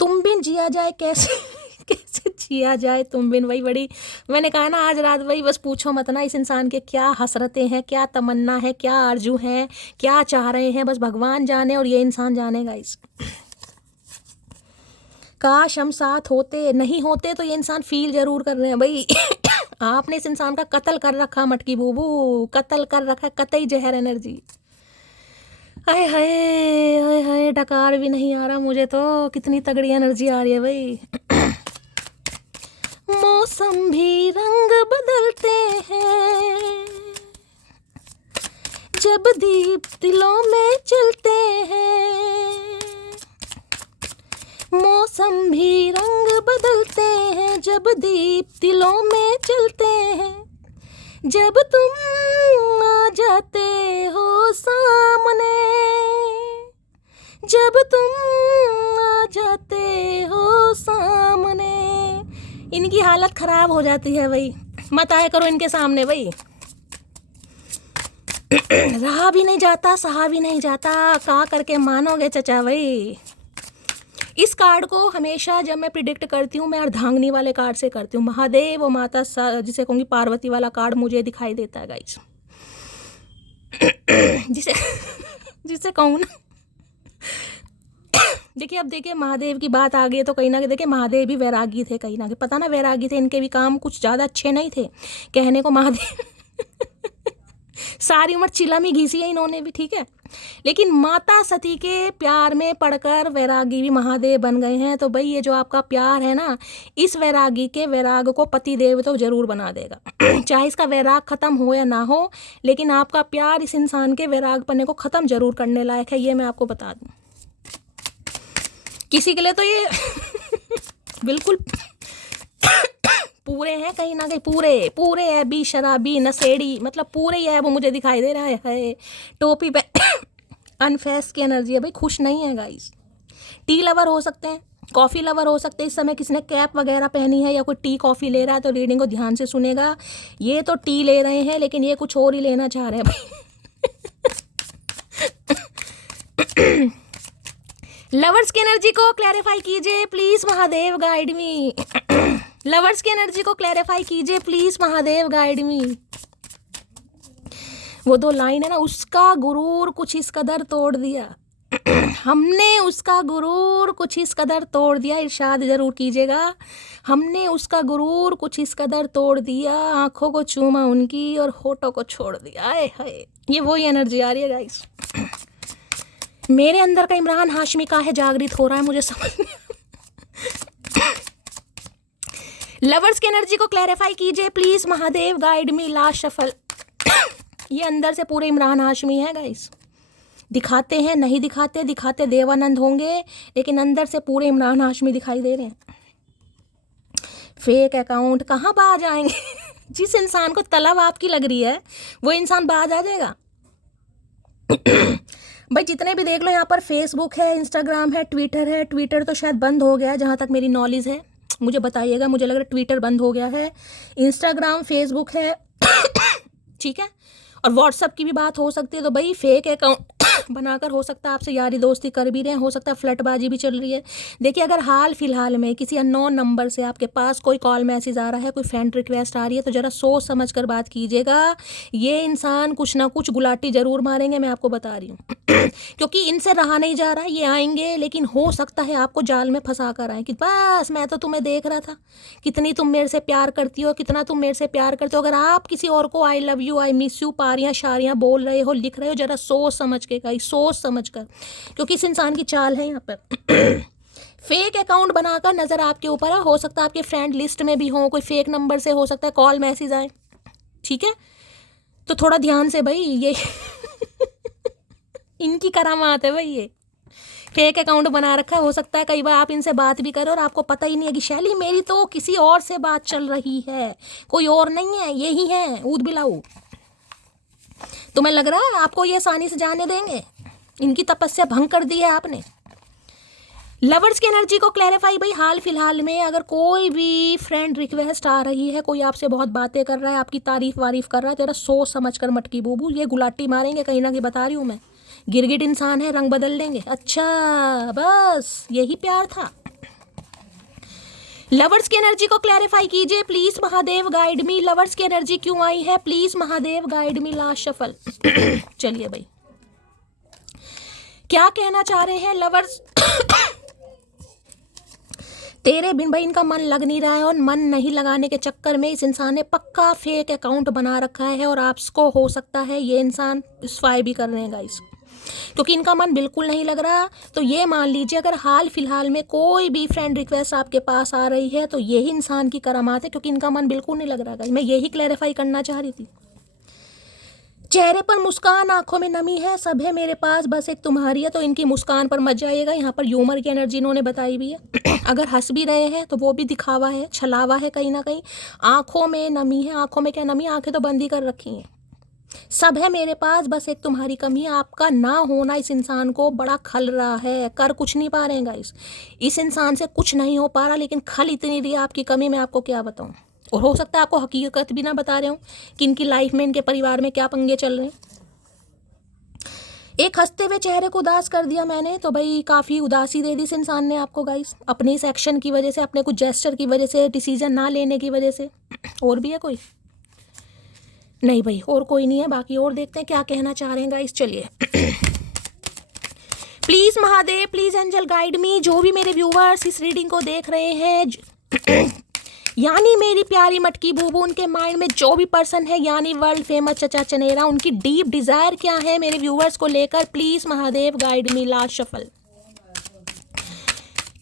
तुम बिन जिया जाए कैसे कैसे जिया जाए तुम बिन, वही बड़ी, मैंने कहा ना आज रात वही, बस पूछो मत ना इस इंसान के क्या हसरतें हैं, क्या तमन्ना है, क्या आरजू हैं, क्या चाह रहे हैं, बस भगवान जाने और ये इंसान जानेगा। इस काश हम साथ होते, नहीं होते तो ये इंसान फील जरूर कर रहे हैं भाई। आपने इस इंसान का कत्ल कर रखा, मटकी बूबू, कत्ल कर रखा, कतई जहर एनर्जी। हाय हाय हाय हाय, डकार भी नहीं आ रहा मुझे तो, कितनी तगड़ी एनर्जी आ रही है भाई। मौसम भी रंग बदलते हैं, जब दीप दिलों में चलते हैं। मौसम भी रंग बदलते हैं, जब दीप दिलों में चलते हैं। जब तुम आ जाते हो सामने, जब तुम आ जाते हो सामने, इनकी हालत खराब हो जाती है भाई, मत आया करो इनके सामने भाई। रहा भी नहीं जाता, सहा भी नहीं जाता, कहा करके मानोगे चचा भाई। इस कार्ड को हमेशा जब मैं प्रिडिक्ट करती हूँ, मैं अर्धांगिनी वाले कार्ड से करती हूँ। महादेव और माता जिसे कहूँगी पार्वती वाला कार्ड मुझे दिखाई देता है गाइस। जिसे जिसे कहूँ ना, देखिए अब देखिए महादेव की बात आ गई तो कहीं ना कहीं देखिए महादेव भी वैरागी थे, कहीं ना कहीं पता ना वैरागी थे, इनके भी काम कुछ ज़्यादा अच्छे नहीं थे कहने को। महादेव सारी उम्र चिलम ही घीसी है इन्होंने भी, ठीक है, लेकिन माता सती के प्यार में पड़कर वैरागी भी महादेव बन गए हैं। तो भाई ये जो आपका प्यार है ना, इस वैरागी के वैराग को पति देव तो जरूर बना देगा। चाहे इसका वैराग खत्म हो या ना हो, लेकिन आपका प्यार इस इंसान के वैराग पने को खत्म जरूर करने लायक है, ये मैं आपको बता दूं। किसी के लिए तो ये बिल्कुल पूरे हैं कहीं ना कहीं, पूरे पूरे ऐबी शराबी नशेड़ी, मतलब पूरे ही है वो, मुझे दिखाई दे रहा है। टोपी पे अनफेस की एनर्जी है भाई, खुश नहीं है गाइस। टी लवर हो सकते हैं, कॉफ़ी लवर हो सकते हैं। इस समय किसी ने कैप वगैरह पहनी है या कोई टी कॉफ़ी ले रहा है तो रीडिंग को ध्यान से सुनेगा। ये तो टी ले रहे हैं लेकिन ये कुछ और ही लेना चाह रहे हैं भाई। लवर्स की एनर्जी को क्लैरिफाई कीजिए please, Mahadev guide me. Lovers की एनर्जी को क्लैरिफाई कीजिए प्लीज, महादेव गाइड मी। वो दो लाइन है ना, उसका गुरूर कुछ इस कदर तोड़ दिया, हमने उसका गुरूर कुछ इस कदर तोड़ दिया, इरशाद जरूर कीजिएगा। हमने उसका गुरूर कुछ इस कदर तोड़ दिया, आंखों को चूमा उनकी और होठों को छोड़ दिया। आए हाय, ये वही एनर्जी आ रही है गाइस। मेरे अंदर का इमरान हाशमी का है जागृत हो रहा है, मुझे समझ नहीं। लवर्स की एनर्जी को क्लैरिफाई कीजिए please, Mahadev guide me. Last shuffle ये अंदर से पूरे इमरान हाशमी है गाइस। दिखाते हैं नहीं दिखाते, दिखाते देवानंद होंगे, लेकिन अंदर से पूरे इमरान हाशमी दिखाई दे रहे हैं। फेक अकाउंट कहाँ बाज आएंगे? जिस इंसान को तलब आपकी लग रही है वो इंसान बाज आ जाएगा। भाई जितने भी देख लो यहाँ पर फेसबुक है, इंस्टाग्राम है, ट्विटर है। ट्विटर तो शायद बंद हो गया है जहाँ तक मेरी नॉलेज है, मुझे बताइएगा। मुझे लग रहा है ट्विटर बंद हो गया है। इंस्टाग्राम, फेसबुक है, ठीक है। और व्हाट्सअप की भी बात हो सकती है। तो भाई फेक अकाउंट बनाकर हो सकता है आपसे यारी दोस्ती कर भी रहे हैं, हो सकता है फ्लर्टबाजी भी चल रही है। देखिए अगर हाल फिलहाल में किसी अननोन नंबर से आपके पास कोई कॉल मैसेज आ रहा है, कोई फ्रेंड रिक्वेस्ट आ रही है, तो ज़रा सोच समझ कर बात कीजिएगा। ये इंसान कुछ ना कुछ गुलाटी ज़रूर मारेंगे, मैं आपको बता रही हूँ। क्योंकि इनसे रहा नहीं जा रहा। ये आएंगे लेकिन हो सकता है आपको जाल में फंसा कर आए कि बस मैं तो तुम्हें देख रहा था, कितनी तुम मेरे से प्यार करती हो, कितना तुम मेरे से प्यार करते हो। अगर आप किसी और को I love you, I miss you, पारियाँ शारियाँ बोल रहे हो, लिख रहे हो, ज़रा सोच समझ के गाइस, सोच समझ कर, क्योंकि इस इंसान की चाल है यहाँ पर। फेक अकाउंट बनाकर नज़र आपके ऊपर है। हो सकता है आपके फ्रेंड लिस्ट में भी हो, कोई फेक नंबर से हो सकता है कॉल मैसेज आए, ठीक है। तो थोड़ा ध्यान से भाई, ये इनकी करामात है भाई। ये फेक अकाउंट बना रखा है। हो सकता है कई बार आप इनसे बात भी करो और आपको पता ही नहीं है कि शैली मेरी तो किसी और से बात चल रही है, कोई और नहीं है, यही है ऊद बिलाऊ। तुम्हें लग रहा है आपको ये आसानी से जाने देंगे? इनकी तपस्या भंग कर दी है आपने। लवर्स की एनर्जी को क्लैरिफाई। भाई हाल फिलहाल में अगर कोई भी फ्रेंड रिक्वेस्ट आ रही है, कोई आपसे बहुत बातें कर रहा है, आपकी तारीफ वारीफ कर रहा है, तेरा सोच समझ कर मटकी बूबू, ये गुलाटी मारेंगे कहीं ना कहीं, बता रही हूँ मैं। गिरगिट इंसान है, रंग बदल देंगे। अच्छा बस यही प्यार था। लवर्स की एनर्जी को क्लैरिफाई कीजिए please, Mahadev guide me. Lovers की एनर्जी क्यों आई है please, Mahadev guide me. Last shuffle. चलिए भाई क्या कहना चाह रहे हैं लवर्स? तेरे बिन भाई इनका मन लग नहीं रहा है, और मन नहीं लगाने के चक्कर में इस इंसान ने पक्का फेक अकाउंट बना रखा है। और आपको हो सकता है ये इंसान स्पाई भी कर रहे हैं गाइस, क्योंकि इनका मन बिल्कुल नहीं लग रहा। तो ये मान लीजिए अगर हाल फिलहाल में कोई भी फ्रेंड रिक्वेस्ट आपके पास आ रही है तो यही इंसान की करामात है, क्योंकि इनका मन बिल्कुल नहीं लग रहा गाइस। मैं यही क्लैरिफाई करना चाह रही थी। चेहरे पर मुस्कान, आंखों में नमी है, सब है मेरे पास बस एक तुम्हारी है। तो इनकी मुस्कान पर मत जाइएगा, यहाँ पर ह्यूमर की एनर्जी इन्होंने बताई भी है। अगर हंस भी रहे हैं तो वो भी दिखावा है, छलावा है कहीं ना कहीं। आंखों में नमी है, आंखों में क्या नमी, आंखें तो बंद ही कर रखी हैं। सब है मेरे पास बस एक तुम्हारी कमी। आपका ना होना इस इंसान को बड़ा खल रहा है, कर कुछ नहीं पा रहे हैं गाइस। इस इंसान से कुछ नहीं हो पा रहा, लेकिन खल इतनी रही आपकी कमी, मैं आपको क्या बताऊं। और हो सकता है आपको हकीकत भी ना बता रहे हूँ कि इनकी लाइफ में, इनके परिवार में क्या पंगे चल रहे हैं। एक हंसते हुए चेहरे को उदास कर दिया मैंने, तो भाई काफ़ी उदासी दे दी इस इंसान ने आपको गाइस, अपने इस एक्शन की वजह से, अपने कुछ जेस्चर की वजह से, डिसीजन ना लेने की वजह से। और भी है कोई? नहीं भाई और कोई नहीं है। बाकी और देखते हैं क्या कहना चाह रहे हैं गाइस। चलिए please Mahadev, please angel guide me. जो भी मेरे व्यूवर्स इस रीडिंग को देख रहे हैं, यानी मेरी प्यारी मटकी बूबू, उनके माइंड में जो भी पर्सन है, यानी वर्ल्ड फेमस चचा चनेरा, उनकी डीप डिजायर क्या है मेरे व्यूवर्स को लेकर, please Mahadev guide me. Last shuffle.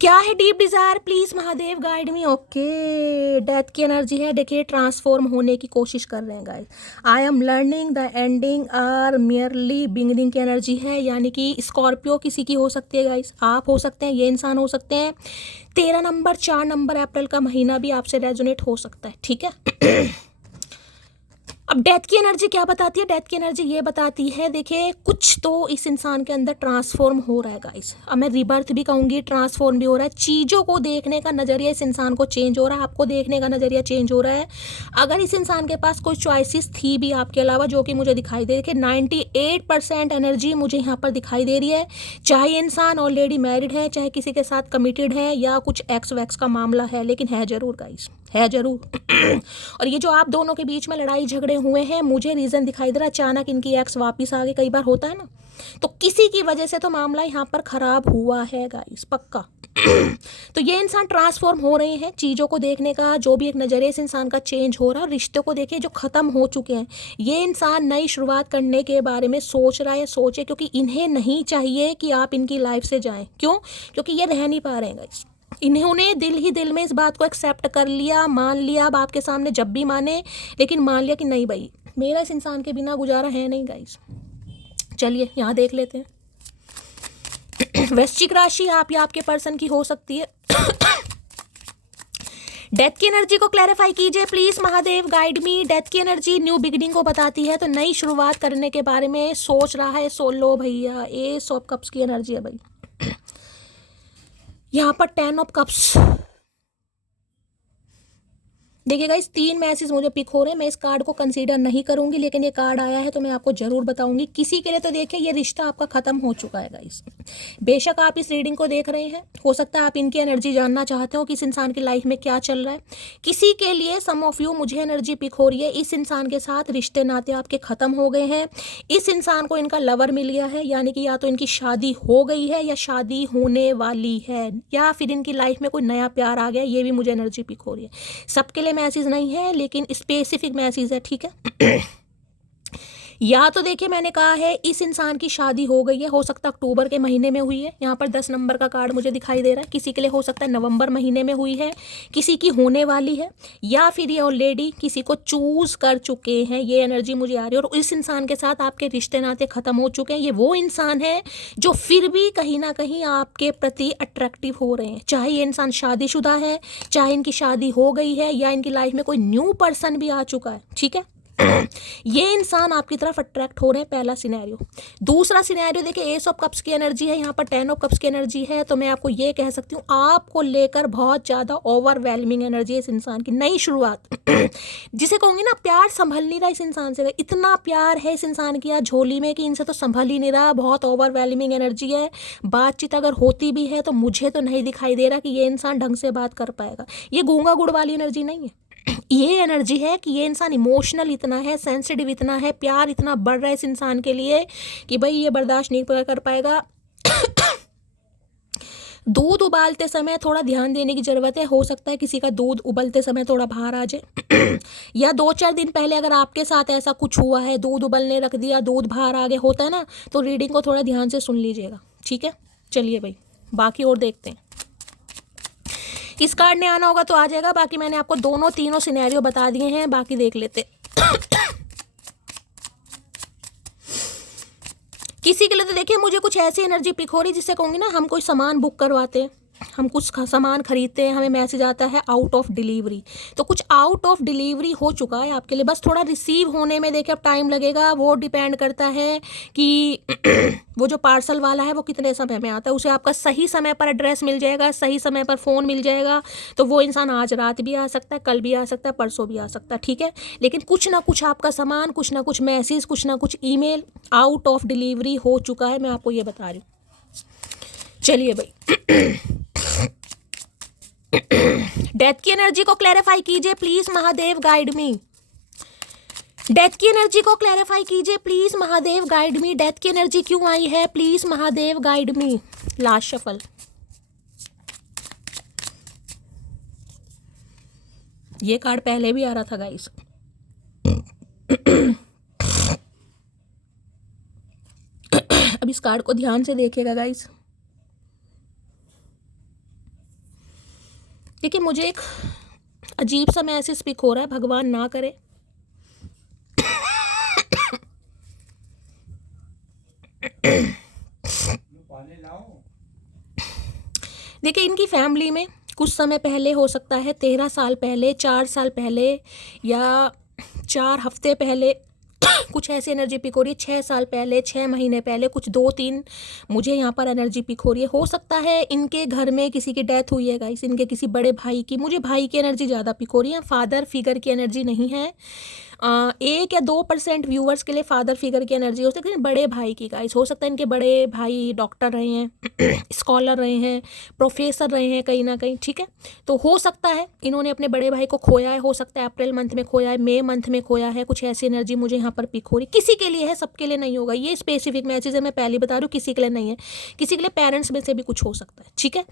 क्या है deep desire please Mahadev guide me. Okay death की एनर्जी है। देखिए ट्रांसफॉर्म होने की कोशिश कर रहे हैं guys. I am learning the ending are merely beginning की एनर्जी है, यानी कि स्कॉर्पियो किसी की हो सकती है गाइस, आप हो सकते हैं, ये इंसान हो सकते हैं। 13 नंबर 4 नंबर अप्रैल का महीना भी आपसे रेजोनेट हो सकता है, ठीक है। अब डेथ की एनर्जी क्या बताती है? डेथ की एनर्जी ये बताती है, देखिए कुछ तो इस इंसान के अंदर ट्रांसफॉर्म हो रहा है गाइस। अब मैं रिबर्थ भी कहूँगी, ट्रांसफॉर्म भी हो रहा है। चीज़ों को देखने का नज़रिया इस इंसान को चेंज हो रहा है, आपको देखने का नज़रिया चेंज हो रहा है। अगर इस इंसान के पास कोई चॉइसेस थी भी आपके अलावा, जो कि मुझे दिखाई दे रही है, 98% एनर्जी मुझे यहाँ पर दिखाई दे रही है। चाहे इंसान ऑलरेडी मैरिड है, चाहे किसी के साथ कमिटेड है, या कुछ एक्स वैक्स का मामला है, लेकिन है ज़रूर गाइस, है ज़रूर। और ये जो आप दोनों के बीच में लड़ाई झगड़े हुए हैं, मुझे रीज़न दिखाई दे रहा है, अचानक इनकी एक्स वापस आ गई, कई बार होता है ना, तो किसी की वजह से तो मामला यहाँ पर ख़राब हुआ है गाइस, पक्का। तो ये इंसान ट्रांसफॉर्म हो रहे हैं, चीज़ों को देखने का जो भी एक नज़रिया इस इंसान का चेंज हो रहा है। रिश्तों को देखिए जो ख़त्म हो चुके हैं, ये इंसान नई शुरुआत करने के बारे में सोच रहा है, सोचे, क्योंकि इन्हें नहीं चाहिए कि आप इनकी लाइफ से जाएं। क्यों? क्योंकि ये रह नहीं पा रहे हैं गाइस। इन्होंने दिल ही दिल में इस बात को एक्सेप्ट कर लिया, मान लिया। अब आपके सामने जब भी माने, लेकिन मान लिया कि नहीं भाई मेरा इस इंसान के बिना गुजारा है नहीं गाइस। चलिए यहाँ देख लेते हैं। वृश्चिक राशि आप या आपके पर्सन की हो सकती है। डेथ की एनर्जी को क्लैरिफाई कीजिए please Mahadev, guide me. Death की एनर्जी न्यू बिगिनिंग को बताती है, तो नई शुरुआत करने के बारे में सोच रहा है। सोलो भैया, एस ऑफ कप्स की एनर्जी है भाई। यहाँ पर 10 ऑफ कप्स। देखिए गाइस, 3 मैसेज मुझे पिक हो रहे हैं। मैं इस कार्ड को कंसीडर नहीं करूंगी, लेकिन ये कार्ड आया है तो मैं आपको जरूर बताऊंगी। किसी के लिए तो देखिए ये रिश्ता आपका खत्म हो चुका है गाइस। बेशक आप इस रीडिंग को देख रहे हैं, हो सकता है आप इनकी एनर्जी जानना चाहते हो कि इस इंसान की लाइफ में क्या चल रहा है। किसी के लिए, सम ऑफ यू, मुझे एनर्जी पिक हो रही है इस इंसान के साथ रिश्ते नाते आपके खत्म हो गए हैं। इस इंसान को इनका लवर मिल गया है, यानी कि या तो इनकी शादी हो गई है या शादी होने वाली है, या फिर इनकी लाइफ में कोई नया प्यार आ गया। ये भी मुझे एनर्जी पिक हो रही है। सबके लिए मैसेज नहीं है, लेकिन स्पेसिफिक मैसेज है, ठीक है। या तो देखिए मैंने कहा है इस इंसान की शादी हो गई है, हो सकता है अक्टूबर के महीने में हुई है। यहाँ पर 10 नंबर का कार्ड मुझे दिखाई दे रहा है। किसी के लिए हो सकता है नवंबर महीने में हुई है, किसी की होने वाली है, या फिर ये ऑलरेडी किसी को चूज कर चुके हैं। ये एनर्जी मुझे आ रही है। और इस इंसान के साथ आपके रिश्ते नाते खत्म हो चुके हैं। ये वो इंसान है जो फिर भी कहीं ना कहीं आपके प्रति अट्रैक्टिव हो रहे हैं। चाहे ये इंसान शादीशुदा है, चाहे इनकी शादी हो गई है, या इनकी लाइफ में कोई न्यू पर्सन भी आ चुका है, ठीक है। ये इंसान आपकी तरफ अट्रैक्ट हो रहे हैं, पहला सिनेरियो। दूसरा सिनेरियो देखिए, एस ऑफ कप्स की एनर्जी है, यहाँ पर 10 ऑफ कप्स की एनर्जी है। तो मैं आपको ये कह सकती हूँ आपको लेकर बहुत ज़्यादा ओवरवेलमिंग एनर्जी है इस इंसान की। नई शुरुआत जिसे कहूँगी ना, प्यार संभल नहीं रहा इस इंसान से। इतना प्यार है इस इंसान की आज झोली में कि इनसे तो संभल ही नहीं रहा। बहुत ओवरवेलमिंग एनर्जी है। बातचीत अगर होती भी है तो मुझे तो नहीं दिखाई दे रहा कि ये इंसान ढंग से बात कर पाएगा। ये गूंगा गुड़ वाली एनर्जी नहीं है। ये एनर्जी है कि ये इंसान इमोशनल इतना है, सेंसिटिव इतना है, प्यार इतना बढ़ रहा है इस इंसान के लिए कि भाई ये बर्दाश्त नहीं कर पाएगा। दूध उबालते समय थोड़ा ध्यान देने की ज़रूरत है। हो सकता है किसी का दूध उबलते समय थोड़ा बाहर आ जाए या 2-4 दिन पहले अगर आपके साथ ऐसा कुछ हुआ है, दूध उबलने रख दिया, दूध बाहर आ गया, होता है ना, तो रीडिंग को थोड़ा ध्यान से सुन लीजिएगा, ठीक है। चलिए भाई, बाकी और देखते हैं। इस कार्ड ने आना होगा तो आ जाएगा। बाकी मैंने आपको दोनों तीनों सिनेरियो बता दिए हैं, बाकी देख लेते। किसी के लिए तो देखिए मुझे कुछ ऐसी एनर्जी पिक हो रही जिससे कहूँगी ना, हम कोई सामान बुक करवाते हैं, हम कुछ सामान खरीदते हैं, हमें मैसेज आता है आउट ऑफ डिलीवरी। तो कुछ आउट ऑफ डिलीवरी हो चुका है आपके लिए, बस थोड़ा रिसीव होने में देखिए अब टाइम लगेगा। वो डिपेंड करता है कि वो जो पार्सल वाला है वो कितने समय में आता है। उसे आपका सही समय पर एड्रेस मिल जाएगा, सही समय पर फ़ोन मिल जाएगा। तो वो इंसान आज रात भी आ सकता है, कल भी आ सकता है, परसों भी आ सकता है, ठीक है। लेकिन कुछ ना कुछ आपका सामान, कुछ ना कुछ मैसेज, कुछ ना कुछ ईमेल आउट ऑफ डिलीवरी हो चुका है। मैं आपको ये बता रही हूँ। चलिए भाई, डेथ की एनर्जी को क्लैरिफाई कीजिए please Mahadev, guide me. Death की एनर्जी को क्लैरिफाई कीजिए please Mahadev, guide me. Death की एनर्जी क्यों आई है, please Mahadev, guide me. Last shuffle. ये कार्ड पहले भी आ रहा था गाइस। अब इस कार्ड को ध्यान से देखिएगा गाइस। देखिए मुझे एक अजीब सा मैसेज पिक हो रहा है, भगवान ना करे। देखिए इनकी फैमिली में कुछ समय पहले, हो सकता है 13 साल पहले, 4 साल पहले, या 4 हफ्ते पहले कुछ ऐसी एनर्जी पिक हो रही है। 6 साल पहले, 6 महीने पहले, कुछ 2-3 मुझे यहाँ पर एनर्जी पिक हो रही है। हो सकता है इनके घर में किसी की डेथ हुई है गाइस, इनके किसी बड़े भाई की। मुझे भाई की एनर्जी ज़्यादा पिक हो रही है, फादर फिगर की एनर्जी नहीं है। 1 या 2% व्यूवर्स के लिए फादर फिगर की एनर्जी हो सकती है, बड़े भाई की गाइस। हो सकता है इनके बड़े भाई डॉक्टर रहे हैं, स्कॉलर रहे हैं, प्रोफेसर रहे हैं कहीं ना कहीं, ठीक है। तो हो सकता है इन्होंने अपने बड़े भाई को खोया है। हो सकता है अप्रैल मंथ में खोया है, मई मंथ में खोया है। कुछ ऐसी एनर्जी मुझे यहाँ पर पिक हो रही। किसी के लिए है, सबके लिए नहीं होगा। ये स्पेसिफिक मैसेज है, मैं पहले बता रही हूँ, किसी के लिए नहीं है। किसी के लिए पेरेंट्स में से भी कुछ हो सकता है, ठीक है।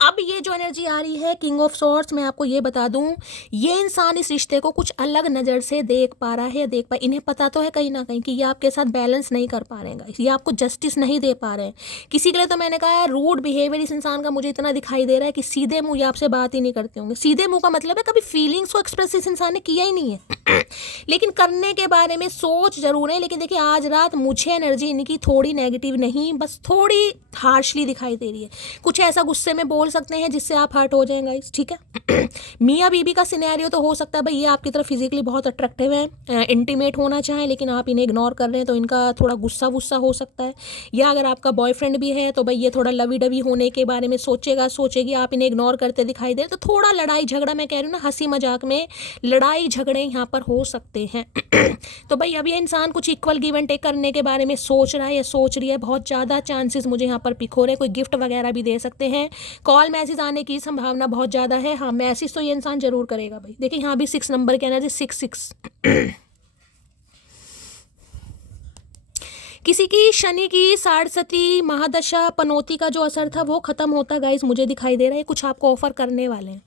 अब ये जो एनर्जी आ रही है किंग ऑफ सॉर्ड्स, मैं आपको ये बता दूं, ये इंसान इस रिश्ते को कुछ अलग नज़र से देख पा रहा है या देख पा, इन्हें पता तो है कहीं ना कहीं कि ये आपके साथ बैलेंस नहीं कर पा रहे हैं, ये आपको जस्टिस नहीं दे पा रहे हैं। किसी के लिए तो मैंने कहा है रूड बिहेवियर इस इंसान का मुझे इतना दिखाई दे रहा है कि सीधे मुँह ये आपसे बात ही नहीं करते होंगे। सीधे मुँह का मतलब है कभी फीलिंग्स को एक्सप्रेस इस इंसान ने किया ही नहीं है लेकिन करने के बारे में सोच जरूर है। लेकिन देखिए आज रात मुझे एनर्जी इनकी थोड़ी नेगेटिव नहीं, बस थोड़ी हार्शली दिखाई दे रही है। कुछ ऐसा गुस्से में बोल सकते हैं जिससे आप हर्ट हो जाएंगे गाइस, ठीक है। मियाँ बीबी का सिनेरियो तो हो सकता है भाई ये आपकी तरफ फिजिकली बहुत अट्रैक्टिव है, इंटीमेट होना चाहें, लेकिन आप इन्हें इग्नोर कर रहे हैं तो इनका थोड़ा गुस्सा वुस्सा हो सकता है। या अगर आपका बॉयफ्रेंड भी है तो भाई ये थोड़ा लवी डवी होने के बारे में सोचेगी, आप इन्हें इग्नोर करते दिखाई दे तो थोड़ा लड़ाई झगड़ा, मैं कह रही हूँ ना हंसी मजाक में लड़ाई झगड़े यहाँ पर हो सकते हैं। तो भाई अब ये इंसान कुछ इक्वल गिव एंड टेक करने के बारे में सोच रहा है या सोच रही है, बहुत ज़्यादा चांसेस मुझे यहाँ पर पिक हो रहे हैं। कोई गिफ्ट वगैरह भी दे सकते हैं, कॉल मैसेज आने की संभावना बहुत ज़्यादा है। हाँ मैसेज तो ये इंसान जरूर करेगा भाई। देखिए यहाँ भी 6 नंबर की एनर्जी 6 किसी की शनि की साढ़सती महादशा पनौती का जो असर था वो खत्म होता गाइस मुझे दिखाई दे रहा है। कुछ आपको ऑफर करने वाले हैं,